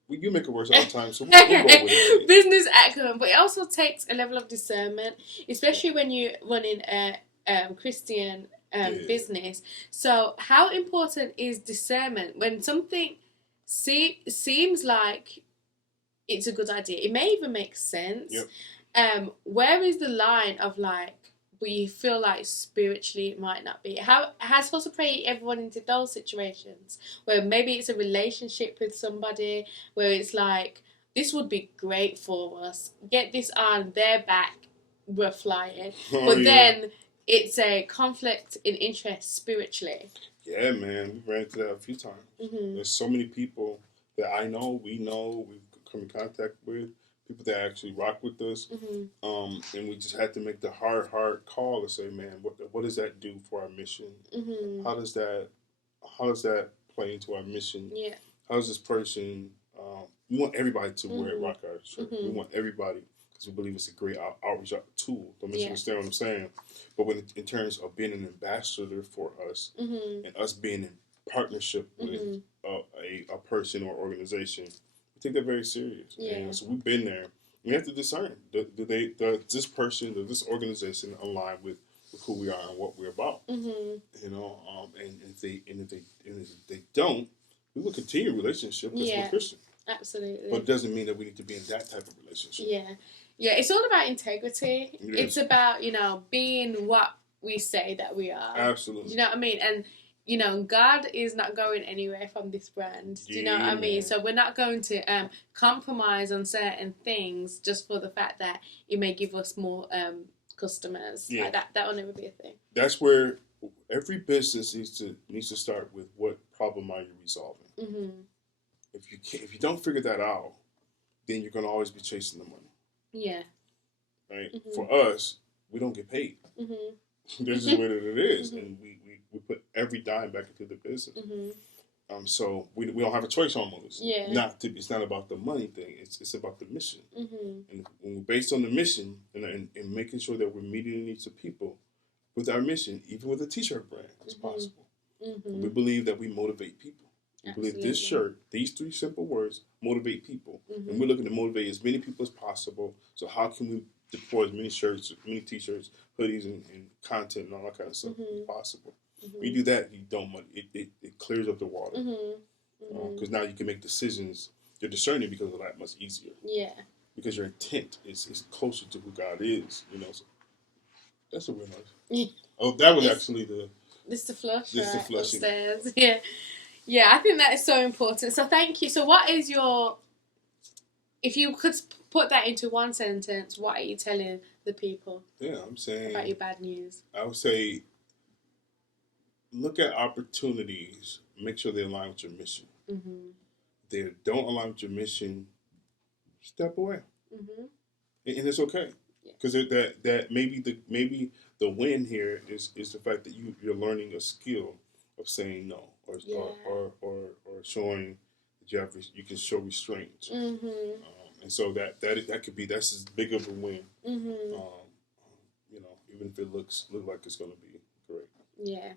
You make it worse all the time, so we'll go with it. Business acumen, but it also takes a level of discernment, especially when you're running a Christian business. So how important is discernment when something seems like it's a good idea? It may even make sense. Yep. Where is the line of like, but you feel like spiritually it might not be? How to pray everyone into those situations where maybe it's a relationship with somebody where it's like, this would be great for us. Get this on their back, we're flying. Then it's a conflict in interest spiritually. Yeah, man, we ran into that a few times. There's so many people that I know, we've come in contact with, people that actually rock with us, and we just had to make the hard call to say, man, what does that do for our mission? How does that play into our mission? Yeah. How does this person? We want everybody to wear a rock our shirt. We want everybody because we believe it's a great outreach tool. Don't misunderstand what I'm saying. But in terms of being an ambassador for us and us being in partnership with a person or organization, take that very serious. Yeah. And so we've been there. We have to discern. This person, does this organization align with who we are and what we're about? And if they don't, we will continue a relationship because we're Christian. Absolutely. But it doesn't mean that we need to be in that type of relationship. Yeah. Yeah, it's all about integrity. It's about, being what we say that we are. Absolutely. Do you know what I mean? And you know, God is not going anywhere from this brand. Do you know what I mean? So we're not going to compromise on certain things just for the fact that it may give us more customers. Yeah. Like that will never be a thing. That's where every business needs to start with what problem are you resolving. Mm-hmm. If you don't figure that out, then you're gonna always be chasing the money. Yeah. Right. Mm-hmm. For us, we don't get paid. Mm-hmm. This is what it is, Mm-hmm. and we put every dime back into the business. Mm-hmm. So we don't have a choice almost. Yeah. It's not about the money thing. It's about the mission. Mm-hmm. And when we're based on the mission and making sure that we're meeting the needs of people with our mission, even with a t-shirt brand, it's possible. Mm-hmm. We believe that we motivate people. We Absolutely. believe this shirt, these 3 simple words, motivate people. Mm-hmm. And we're looking to motivate as many people as possible. So how can we deploy as many shirts, many t-shirts, hoodies, and content and all that kind of stuff as possible? Mm-hmm. When you do that, you don't money. It clears up the water. Mm-hmm. Because now you can make decisions. You're discerning because of that much easier. Yeah. Because your intent is closer to who God is. You know, so that's a real nice. Yeah. Oh, that was actually This is the flush. This is the right, flushing. upstairs. Yeah. Yeah, I think that is so important. So thank you. So what is your, if you could put that into one sentence, what are you telling the people I'm saying about your bad news? I would say look at opportunities. Make sure they align with your mission. Mm-hmm. If they don't align with your mission, step away, Mm-hmm. and it's okay. Because that maybe the win here is the fact that you're learning a skill of saying no or showing that you can show restraint. Mm-hmm. And so that could be that's as big of a win. Mm-hmm. You know, even if it look like it's going to be great. Yeah.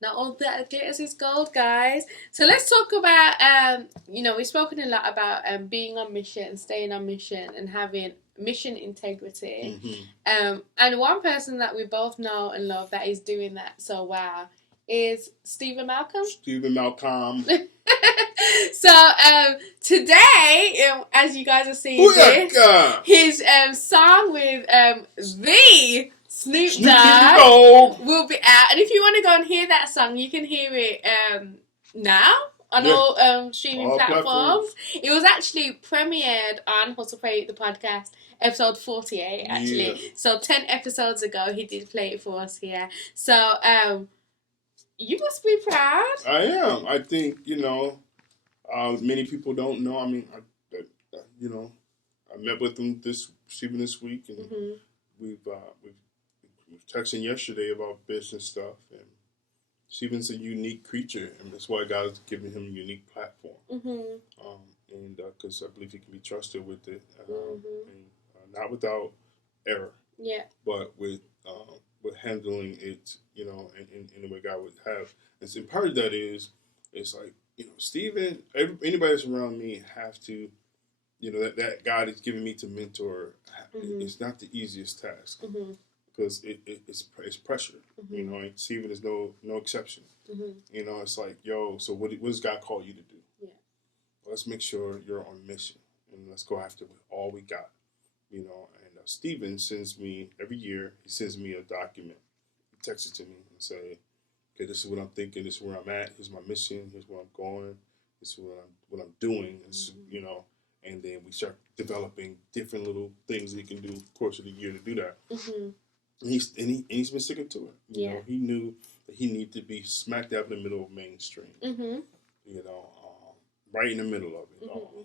Not all that glitters is gold, guys. So let's talk about, you know, we've spoken a lot about being on mission, staying on mission, and having mission integrity. Mm-hmm. And one person that we both know and love that is doing that so well is Stephen Malcolm. Stephen Malcolm. So today, as you guys are seeing this, his song with the Snoop Dogg will be out. And if you want to go and hear that song, you can hear it now on all streaming platforms. It was actually premiered on Hustle Pray the podcast, episode 48, actually. Yeah. So 10 episodes ago, he did play it for us here. So you must be proud. I am. I think, you know, many people don't know. I mean, you know, I met with him this week, and Mm-hmm. we've texting yesterday about business stuff. And Stephen's a unique creature, and that's why God's given him a unique platform. Mm-hmm. And because I believe he can be trusted with it, Mm-hmm. and not without error, Yeah. but with handling it, you know, in the way God would have. And so part of that is, it's like, you know, Stephen, anybody that's around me have to, you know, that God is giving me to mentor. Mm-hmm. It's not the easiest task Mm-hmm. because it's pressure. Mm-hmm. You know, and Stephen is no exception. Mm-hmm. You know, it's like, yo, so what does God call you to do? Yeah. Let's make sure you're on mission, and let's go after all we got. You know, and Stephen sends me every year. He sends me a document. He texts it to me and say, "Okay, this is what I'm thinking. This is where I'm at. Here's my mission. Here's where I'm going. This is what I'm doing." This, you know, and then we start developing different little things that he can do the course of the year to do that. Mm-hmm. And he's been sticking to it. You Yeah. know, he knew that he needed to be smack dab in the middle of mainstream. Mm-hmm. You know, right in the middle of it. Mm-hmm.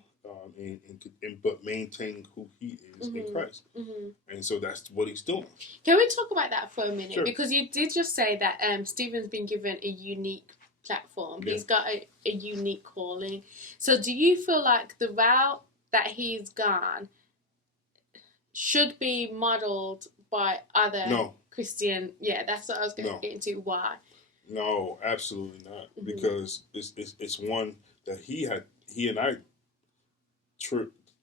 But maintaining who he is in Christ. Mm-hmm. And so that's what he's doing. Can we talk about that for a minute? Sure. Because you did just say that Stephen's been given a unique platform. Yeah. He's got a unique calling. So do you feel like the route that he's gone should be modelled by other Christian... Yeah, that's what I was going to get into. Why? No, absolutely not. Mm-hmm. Because it's one that he and I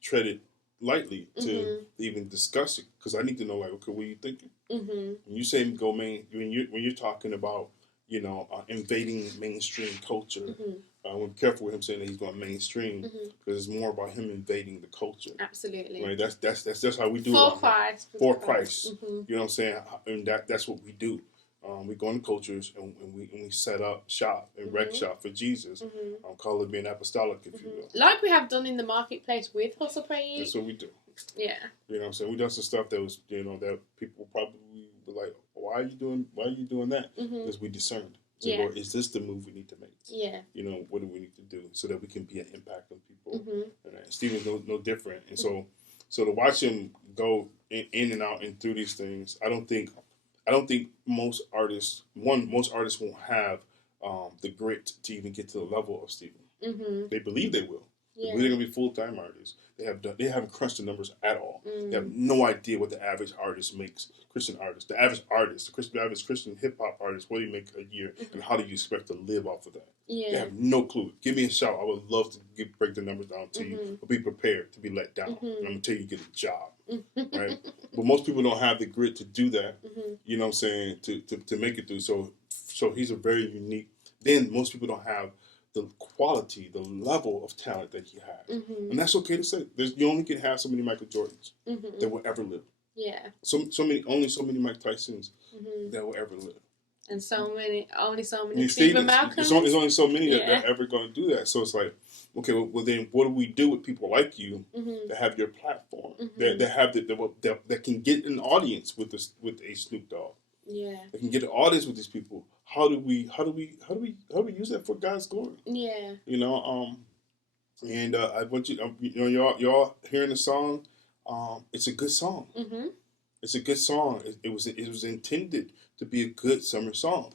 treaded lightly to even discuss it, because I need to know, like, okay, what are you thinking? Mm-hmm. When you say go main, when you're talking about, you know, invading mainstream culture, we're careful with him saying that he's going mainstream, because it's more about him invading the culture. Absolutely. Right. That's how we do For it. Christ. For Christ. Mm-hmm. You know what I'm saying? And that's what we do. We go into cultures and we set up shop and wreck shop for Jesus. Call it being apostolic, if you will. Like we have done in the marketplace with Hustle Pray. That's what we do. Yeah. You know what I'm saying? We done some stuff that was, that people probably were like, why are you doing that? Because we discerned. So, Lord, is this the move we need to make? Yeah. What do we need to do so that we can be an impact on people? And Stephen's no different. And so to watch him go in and out and through these things, I don't think most artists won't have the grit to even get to the level of Stephen. They believe they will. They believe they're gonna be full-time artists. They haven't crunched the numbers at all. They have no idea what the average artist makes. Christian artist, the average artist, the average Christian hip hop artist, what do you make a year, and how do you expect to live off of that? They have no clue. Give me a shout. I would love to break the numbers down to you, but be prepared to be let down. I'm gonna tell you get a job, right? But most people don't have the grit to do that. You know what I'm saying? To make it through. So he's a very unique. Then most people don't have the quality, the level of talent that he has, and that's okay to say. You only can have so many Michael Jordans that will ever live. Yeah. So many Mike Tysons that will ever live. And only so many Stephen Malcolms. There's only so many that are ever going to do that. So it's like, okay, well then, what do we do with people like you that have your platform, that have that can get an audience with a Snoop Dogg? Yeah. That can get an audience with these people. How do we use that for God's glory? Yeah. And I want you, y'all hearing the song. It's a good song. It's a good song. It was intended to be a good summer song.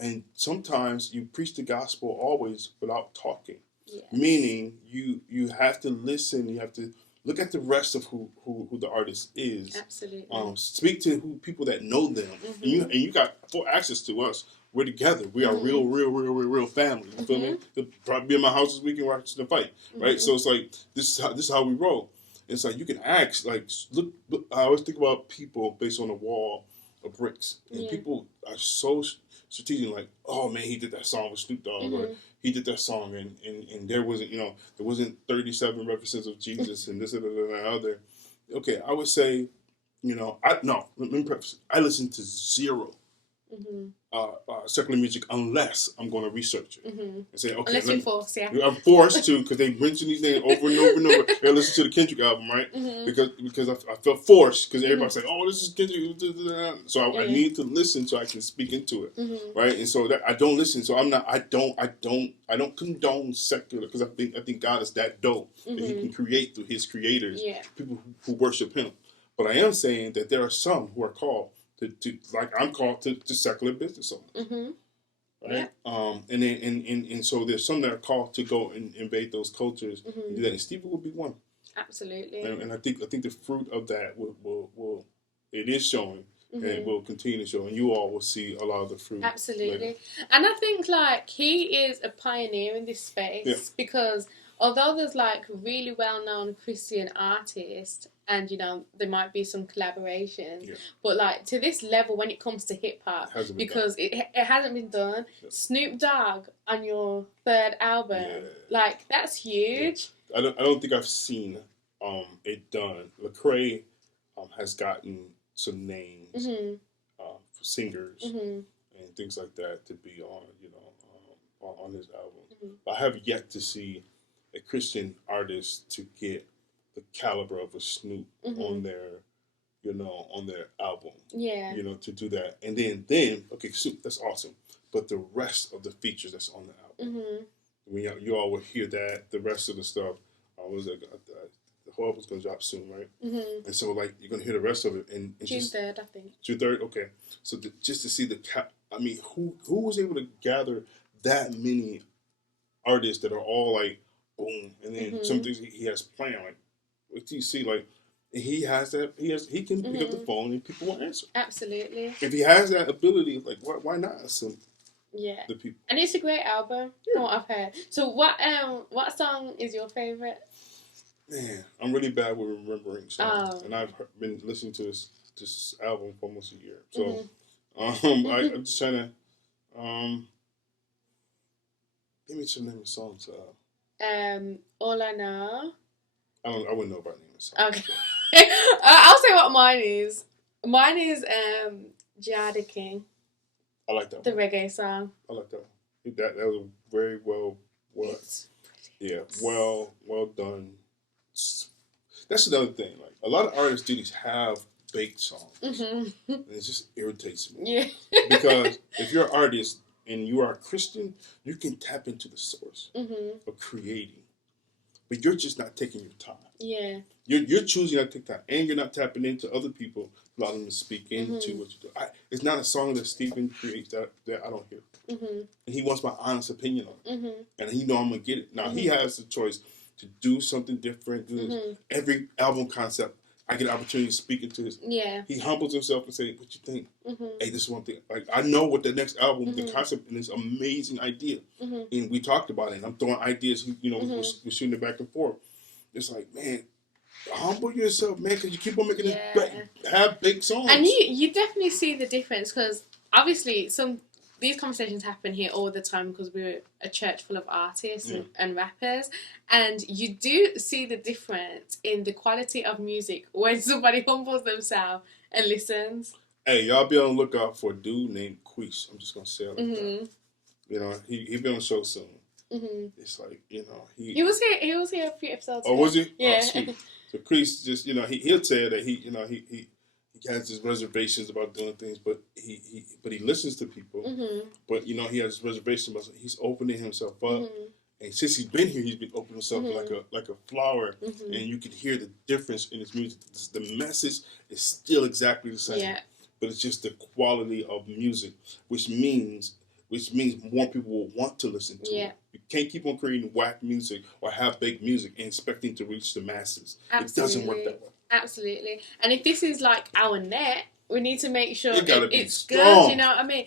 And sometimes you preach the gospel always without talking. Yes. Meaning you have to listen. You have to look at the rest of who the artist is. Absolutely. Speak to people that know them. And you got full access to us. We're together. We are real family. You feel me? They'll probably be in my house this weekend watching the fight. Right? So it's like this is how we roll. It's like you can ask, like, look. I always think about people based on a wall of bricks, and people are so strategic. Like, oh man, he did that song with Snoop Dogg, or he did that song, and there wasn't 37 references of Jesus and this and that other. Okay, I would say, let me preface. I listen to zero secular music unless I'm going to research it and say, okay, unless you're forced, I'm forced to, because they mention these names over and over and over. I listen to the Kendrick album, right? Because I felt forced, because everybody's like, oh, this is Kendrick, so I need to listen so I can speak into it, right? And so that I don't listen, so I don't condone secular, because I think God is that dope that He can create through His creators, people who worship Him. But I am saying that there are some who are called to like I'm called to secular business owners, right? And so there's some that are called to go and invade those cultures and do that. And Stephen will be one. Absolutely. And I think the fruit of that will it is showing and it will continue to show, and you all will see a lot of the fruit. Absolutely. Later. And I think like he is a pioneer in this space because although there's like really well-known Christian artists, and there might be some collaborations, but like to this level when it comes to hip hop, because it hasn't been done. Snoop Dogg on your third album, like that's huge. I don't think I've seen it done. Lecrae has gotten some names for singers and things like that to be on his album. But I have yet to see a Christian artist to get the caliber of a Snoop on their album. Yeah. To do that. And then okay, Snoop, that's awesome. But the rest of the features that's on the album. When you all will hear that, the rest of the stuff, the whole album's gonna drop soon, right? And so like you're gonna hear the rest of it and June 3rd, I think. June 3rd, okay. So just to see who was able to gather that many artists that are all like boom, and then some things he has planned, like what do you see, like he has that he can pick up the phone and people will answer. Absolutely. If he has that ability, like why not assume the people? And it's a great album from what I've heard. So what song is your favourite? Man, I'm really bad with remembering songs, and I've been listening to this album for almost a year. So I'm just trying to give me some name of songs. All I Know. I wouldn't know about name of songs. Okay. I'll say what mine is. Mine is Jada King. I like that The one. reggae song. I like that one. That was very well done. That's another thing. Like a lot of artists do these half-baked songs, and it just irritates me. Yeah. Because if you're an artist and you are a Christian, you can tap into the source of creating, but you're just not taking your time. Yeah. You're choosing not to take time, and you're not tapping into other people, allowing them to speak into what you do. It's not a song that Stephen creates that I don't hear, and he wants my honest opinion on it, and he know I'm gonna get it. Now he has the choice to do something different. Every album concept, I get an opportunity to speak into his. Yeah. He humbles himself and say, "What you think? Hey, this is one thing. Like I know what the next album, the concept, and this amazing idea, and we talked about it. And I'm throwing ideas. We're shooting it back and forth. It's like, man, humble yourself, man, because you keep on making have big songs. And you definitely see the difference because obviously these conversations happen here all the time because we're a church full of artists and rappers, and you do see the difference in the quality of music when somebody humbles themselves and listens. Hey, y'all be on the lookout for a dude named Queesh. I'm just gonna say it like that. You know, he be on the show soon. It's like, you know, he was here a few episodes ago. Was he? Yeah. Oh, so Queesh just, you know, he'll say that he has his reservations about doing things, but he listens to people. But you know, he has reservations about he's opening himself up. And since he's been here, he's been opening himself like a flower, and you can hear the difference in his music. The message is still exactly the same, but it's just the quality of music, which means more people will want to listen to it. You can't keep on creating whack music or half-baked music and expecting to reach the masses. Absolutely. It doesn't work that way. Absolutely. And if this is like our net, we need to make sure it's strong. Good, you know what I mean?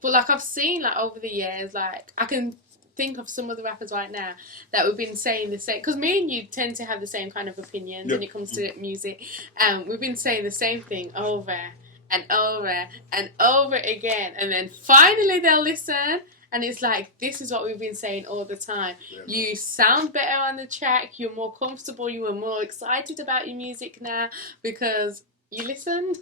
But like I've seen like over the years, like I can think of some of the rappers right now that we've been saying the same, because me and you tend to have the same kind of opinions when it comes to music. We've been saying the same thing over and over and over again, and then finally they'll listen, and it's like, this is what we've been saying all the time. You sound better on the track, you're more comfortable, you were more excited about your music now because you listened.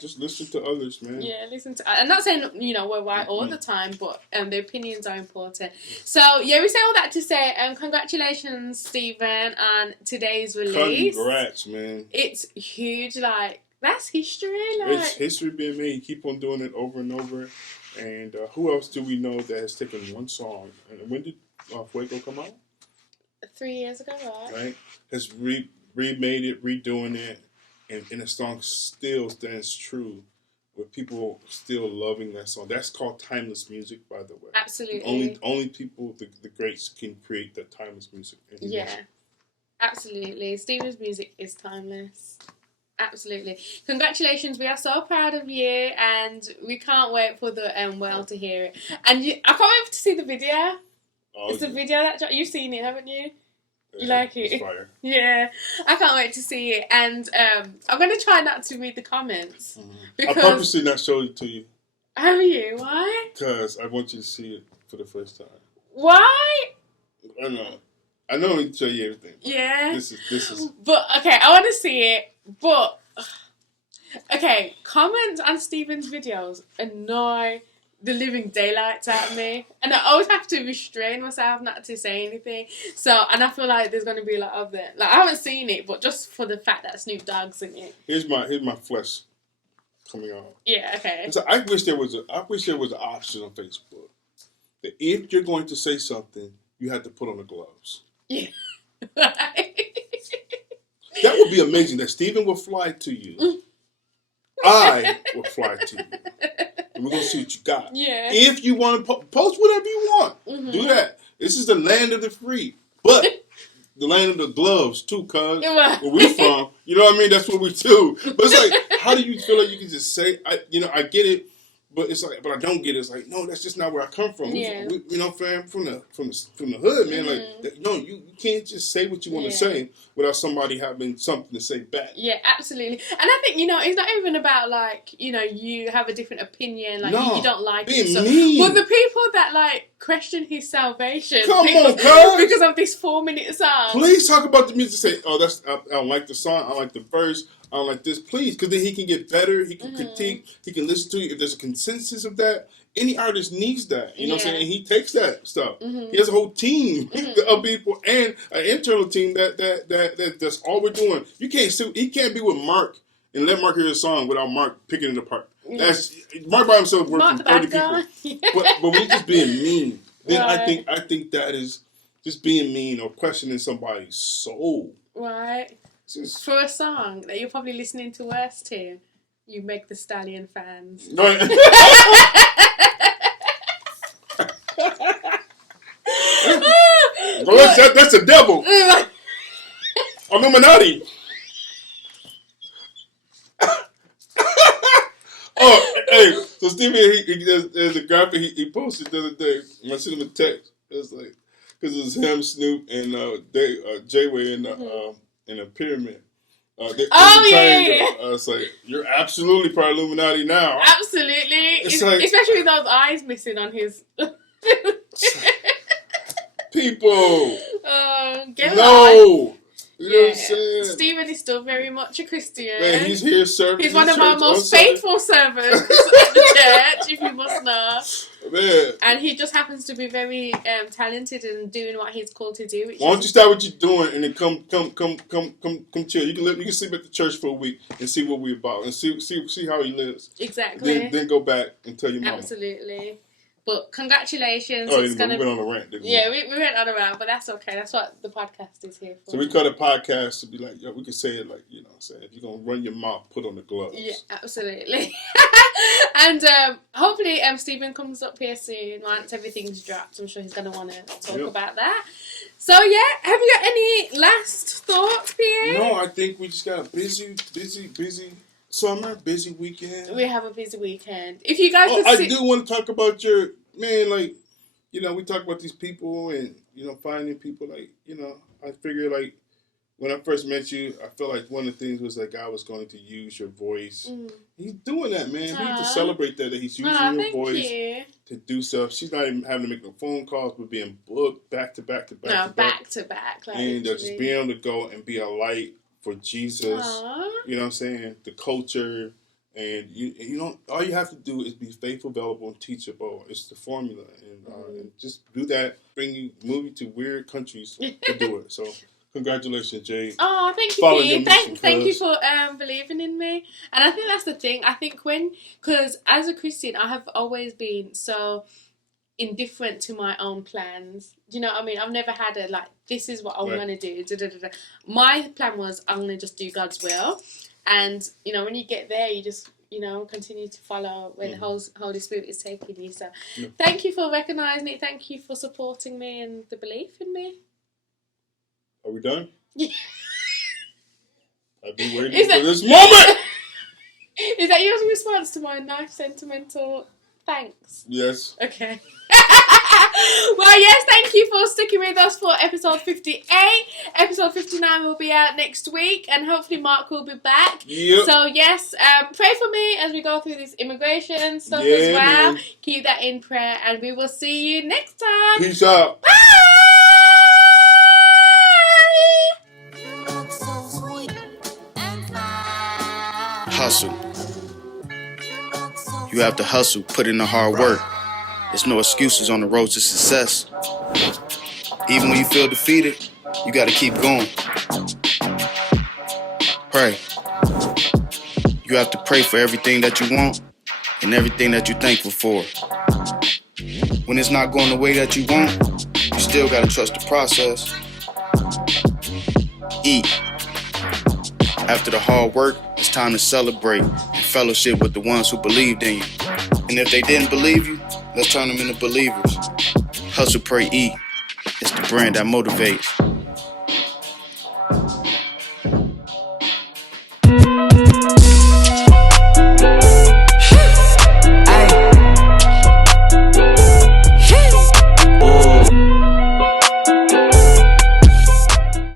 Just listen to others, man. Listen to. I'm not saying, you know, we're right all the time, but the opinions are important. So we say all that to say, congratulations, Stephen, on today's release. Congrats, man. It's huge, like. That's history. Like. It's history being made. You keep on doing it over and over. And who else do we know that has taken one song? And when did Fuego come out? 3 years ago, right? Has remade it, redoing it, and the song still stands true, with people still loving that song. That's called timeless music, by the way. Absolutely. Only people, the greats, can create that timeless music. Absolutely. Stephen's music is timeless. Absolutely. Congratulations. We are so proud of you, and we can't wait for the world to hear it. And I can't wait to see the video. It's a video that you've seen it, haven't you? You like it? It's fire. Yeah. I can't wait to see it. And I'm going to try not to read the comments. Because I purposely not showed it to you. Have you? Why? Because I want you to see it for the first time. Why? I know. I know I need to show you everything. Yeah. This is. But, okay, I want to see it. But, okay, comments on Stephen's videos annoy the living daylights out of me. And I always have to restrain myself not to say anything. So, and I feel like there's going to be a lot of that. Like, I haven't seen it, but just for the fact that Snoop Dogg's in it. Here's my flesh coming out. Yeah, okay. So I wish there was an option on Facebook that if you're going to say something, you had to put on the gloves. Yeah. That would be amazing. That Stephen will fly to you. I will fly to you. And we're going to see what you got. Yeah. If you want to post whatever you want, do that. This is the land of the free. But the land of the gloves, too, cuz. Where we from, you know what I mean? That's what we do. But it's like, how do you feel like you can just say, I get it. But it's like, but I don't get it. It's like, no, that's just not where I come from. Yeah. We, you know, fam, from the hood, man. Like, no, you can't just say what you want to say without somebody having something to say back. Yeah, absolutely. And I think, it's not even about, like, you have a different opinion, like, you don't like it. So, but the people that, like, question his salvation because of this 4-minute song. Please talk about the music. Say, I don't like the song. I like the verse. I don't like this, please, because then he can get better. He can critique. He can listen to you. If there's a consensus of that, any artist needs that. You know what I'm saying? And he takes that stuff. He has a whole team of people and an internal team that's all we're doing. You can't he can't be with Mark and let Mark hear a song without Mark picking it apart. That's Mark by himself working 30 people. But we just being mean. Then right. I think that is just being mean or questioning somebody's soul. Right. For a song that you're probably listening to worse to, you make the Stallion fans. Right. That's the devil. Illuminati. Oh, hey, so Stephen, there's a graphic he posted the other day. I sent him a text. It was like, because it was him, Snoop, and J-Way in a pyramid. It's like, you're absolutely part of Illuminati now. Absolutely. Especially with those eyes missing on his... People. Get no. You know what I'm saying? Stephen is still very much a Christian. Man, he's here serving. He's one of our most faithful servants at the church, if you must know. Man. And he just happens to be very talented in doing what he's called to do. Why don't you start what you're doing and then come chill? You can sleep at the church for a week and see what we're about and see how he lives. Exactly. Then go back and tell your mama. Absolutely. But congratulations. Oh, we went on a rant, didn't we? Yeah, we went on a rant, but that's okay. That's what the podcast is here for. So we cut a podcast to be like, we can say it like, you know what I'm saying? If you're going to run your mouth, put on the gloves. Yeah, absolutely. And hopefully Stephen comes up here soon once everything's dropped. I'm sure he's going to want to talk about that. So, yeah, have you got any last thoughts, Pierre? No, I think we just got a busy summer, busy weekend. We have a busy weekend. If you guys I do want to talk about your, man, like, you know, we talk about these people and, you know, finding people, like, you know, I figure, like, when I first met you, I felt like one of the things was that God was going to use your voice. He's doing that, man. We need to celebrate that he's using your voice to do stuff. She's not even having to make no phone calls, but being booked back to back. Like, and just being able to go and be a light for Jesus. You know what I'm saying? The culture. And you don't. All you have to do is be faithful, valuable, and teachable. It's the formula, and just do that. Move you to weird countries to do it. So, congratulations, Jade. Oh, thank you, Pete. Thank you for believing in me. And I think that's the thing. I think because as a Christian, I have always been so indifferent to my own plans. Do you know what I mean? I've never had this is what I'm going to do. My plan was, I'm going to just do God's will. And, you know, when you get there, you just, you know, continue to follow where the Holy Spirit is taking you. So thank you for recognising it. Thank you for supporting me and the belief in me. Are we done? Yeah. I've been waiting for this moment. Is that your response to my nice sentimental thanks? Yes. Okay. Well, yes, thank you for sticking with us for episode 58. Episode 59 will be out next week, and hopefully Mark will be back. Yep. So, yes, pray for me as we go through this immigration stuff as well. Man. Keep that in prayer, and we will see you next time. Peace out. Bye! Hustle. You have to hustle, put in the hard work. There's no excuses on the road to success. Even when you feel defeated, you gotta keep going. Pray. You have to pray for everything that you want and everything that you're thankful for. When it's not going the way that you want, you still gotta trust the process. Eat. After the hard work, it's time to celebrate and fellowship with the ones who believed in you. And if they didn't believe you, let's turn them into believers. Hustle, pray, eat. It's the brand that motivates.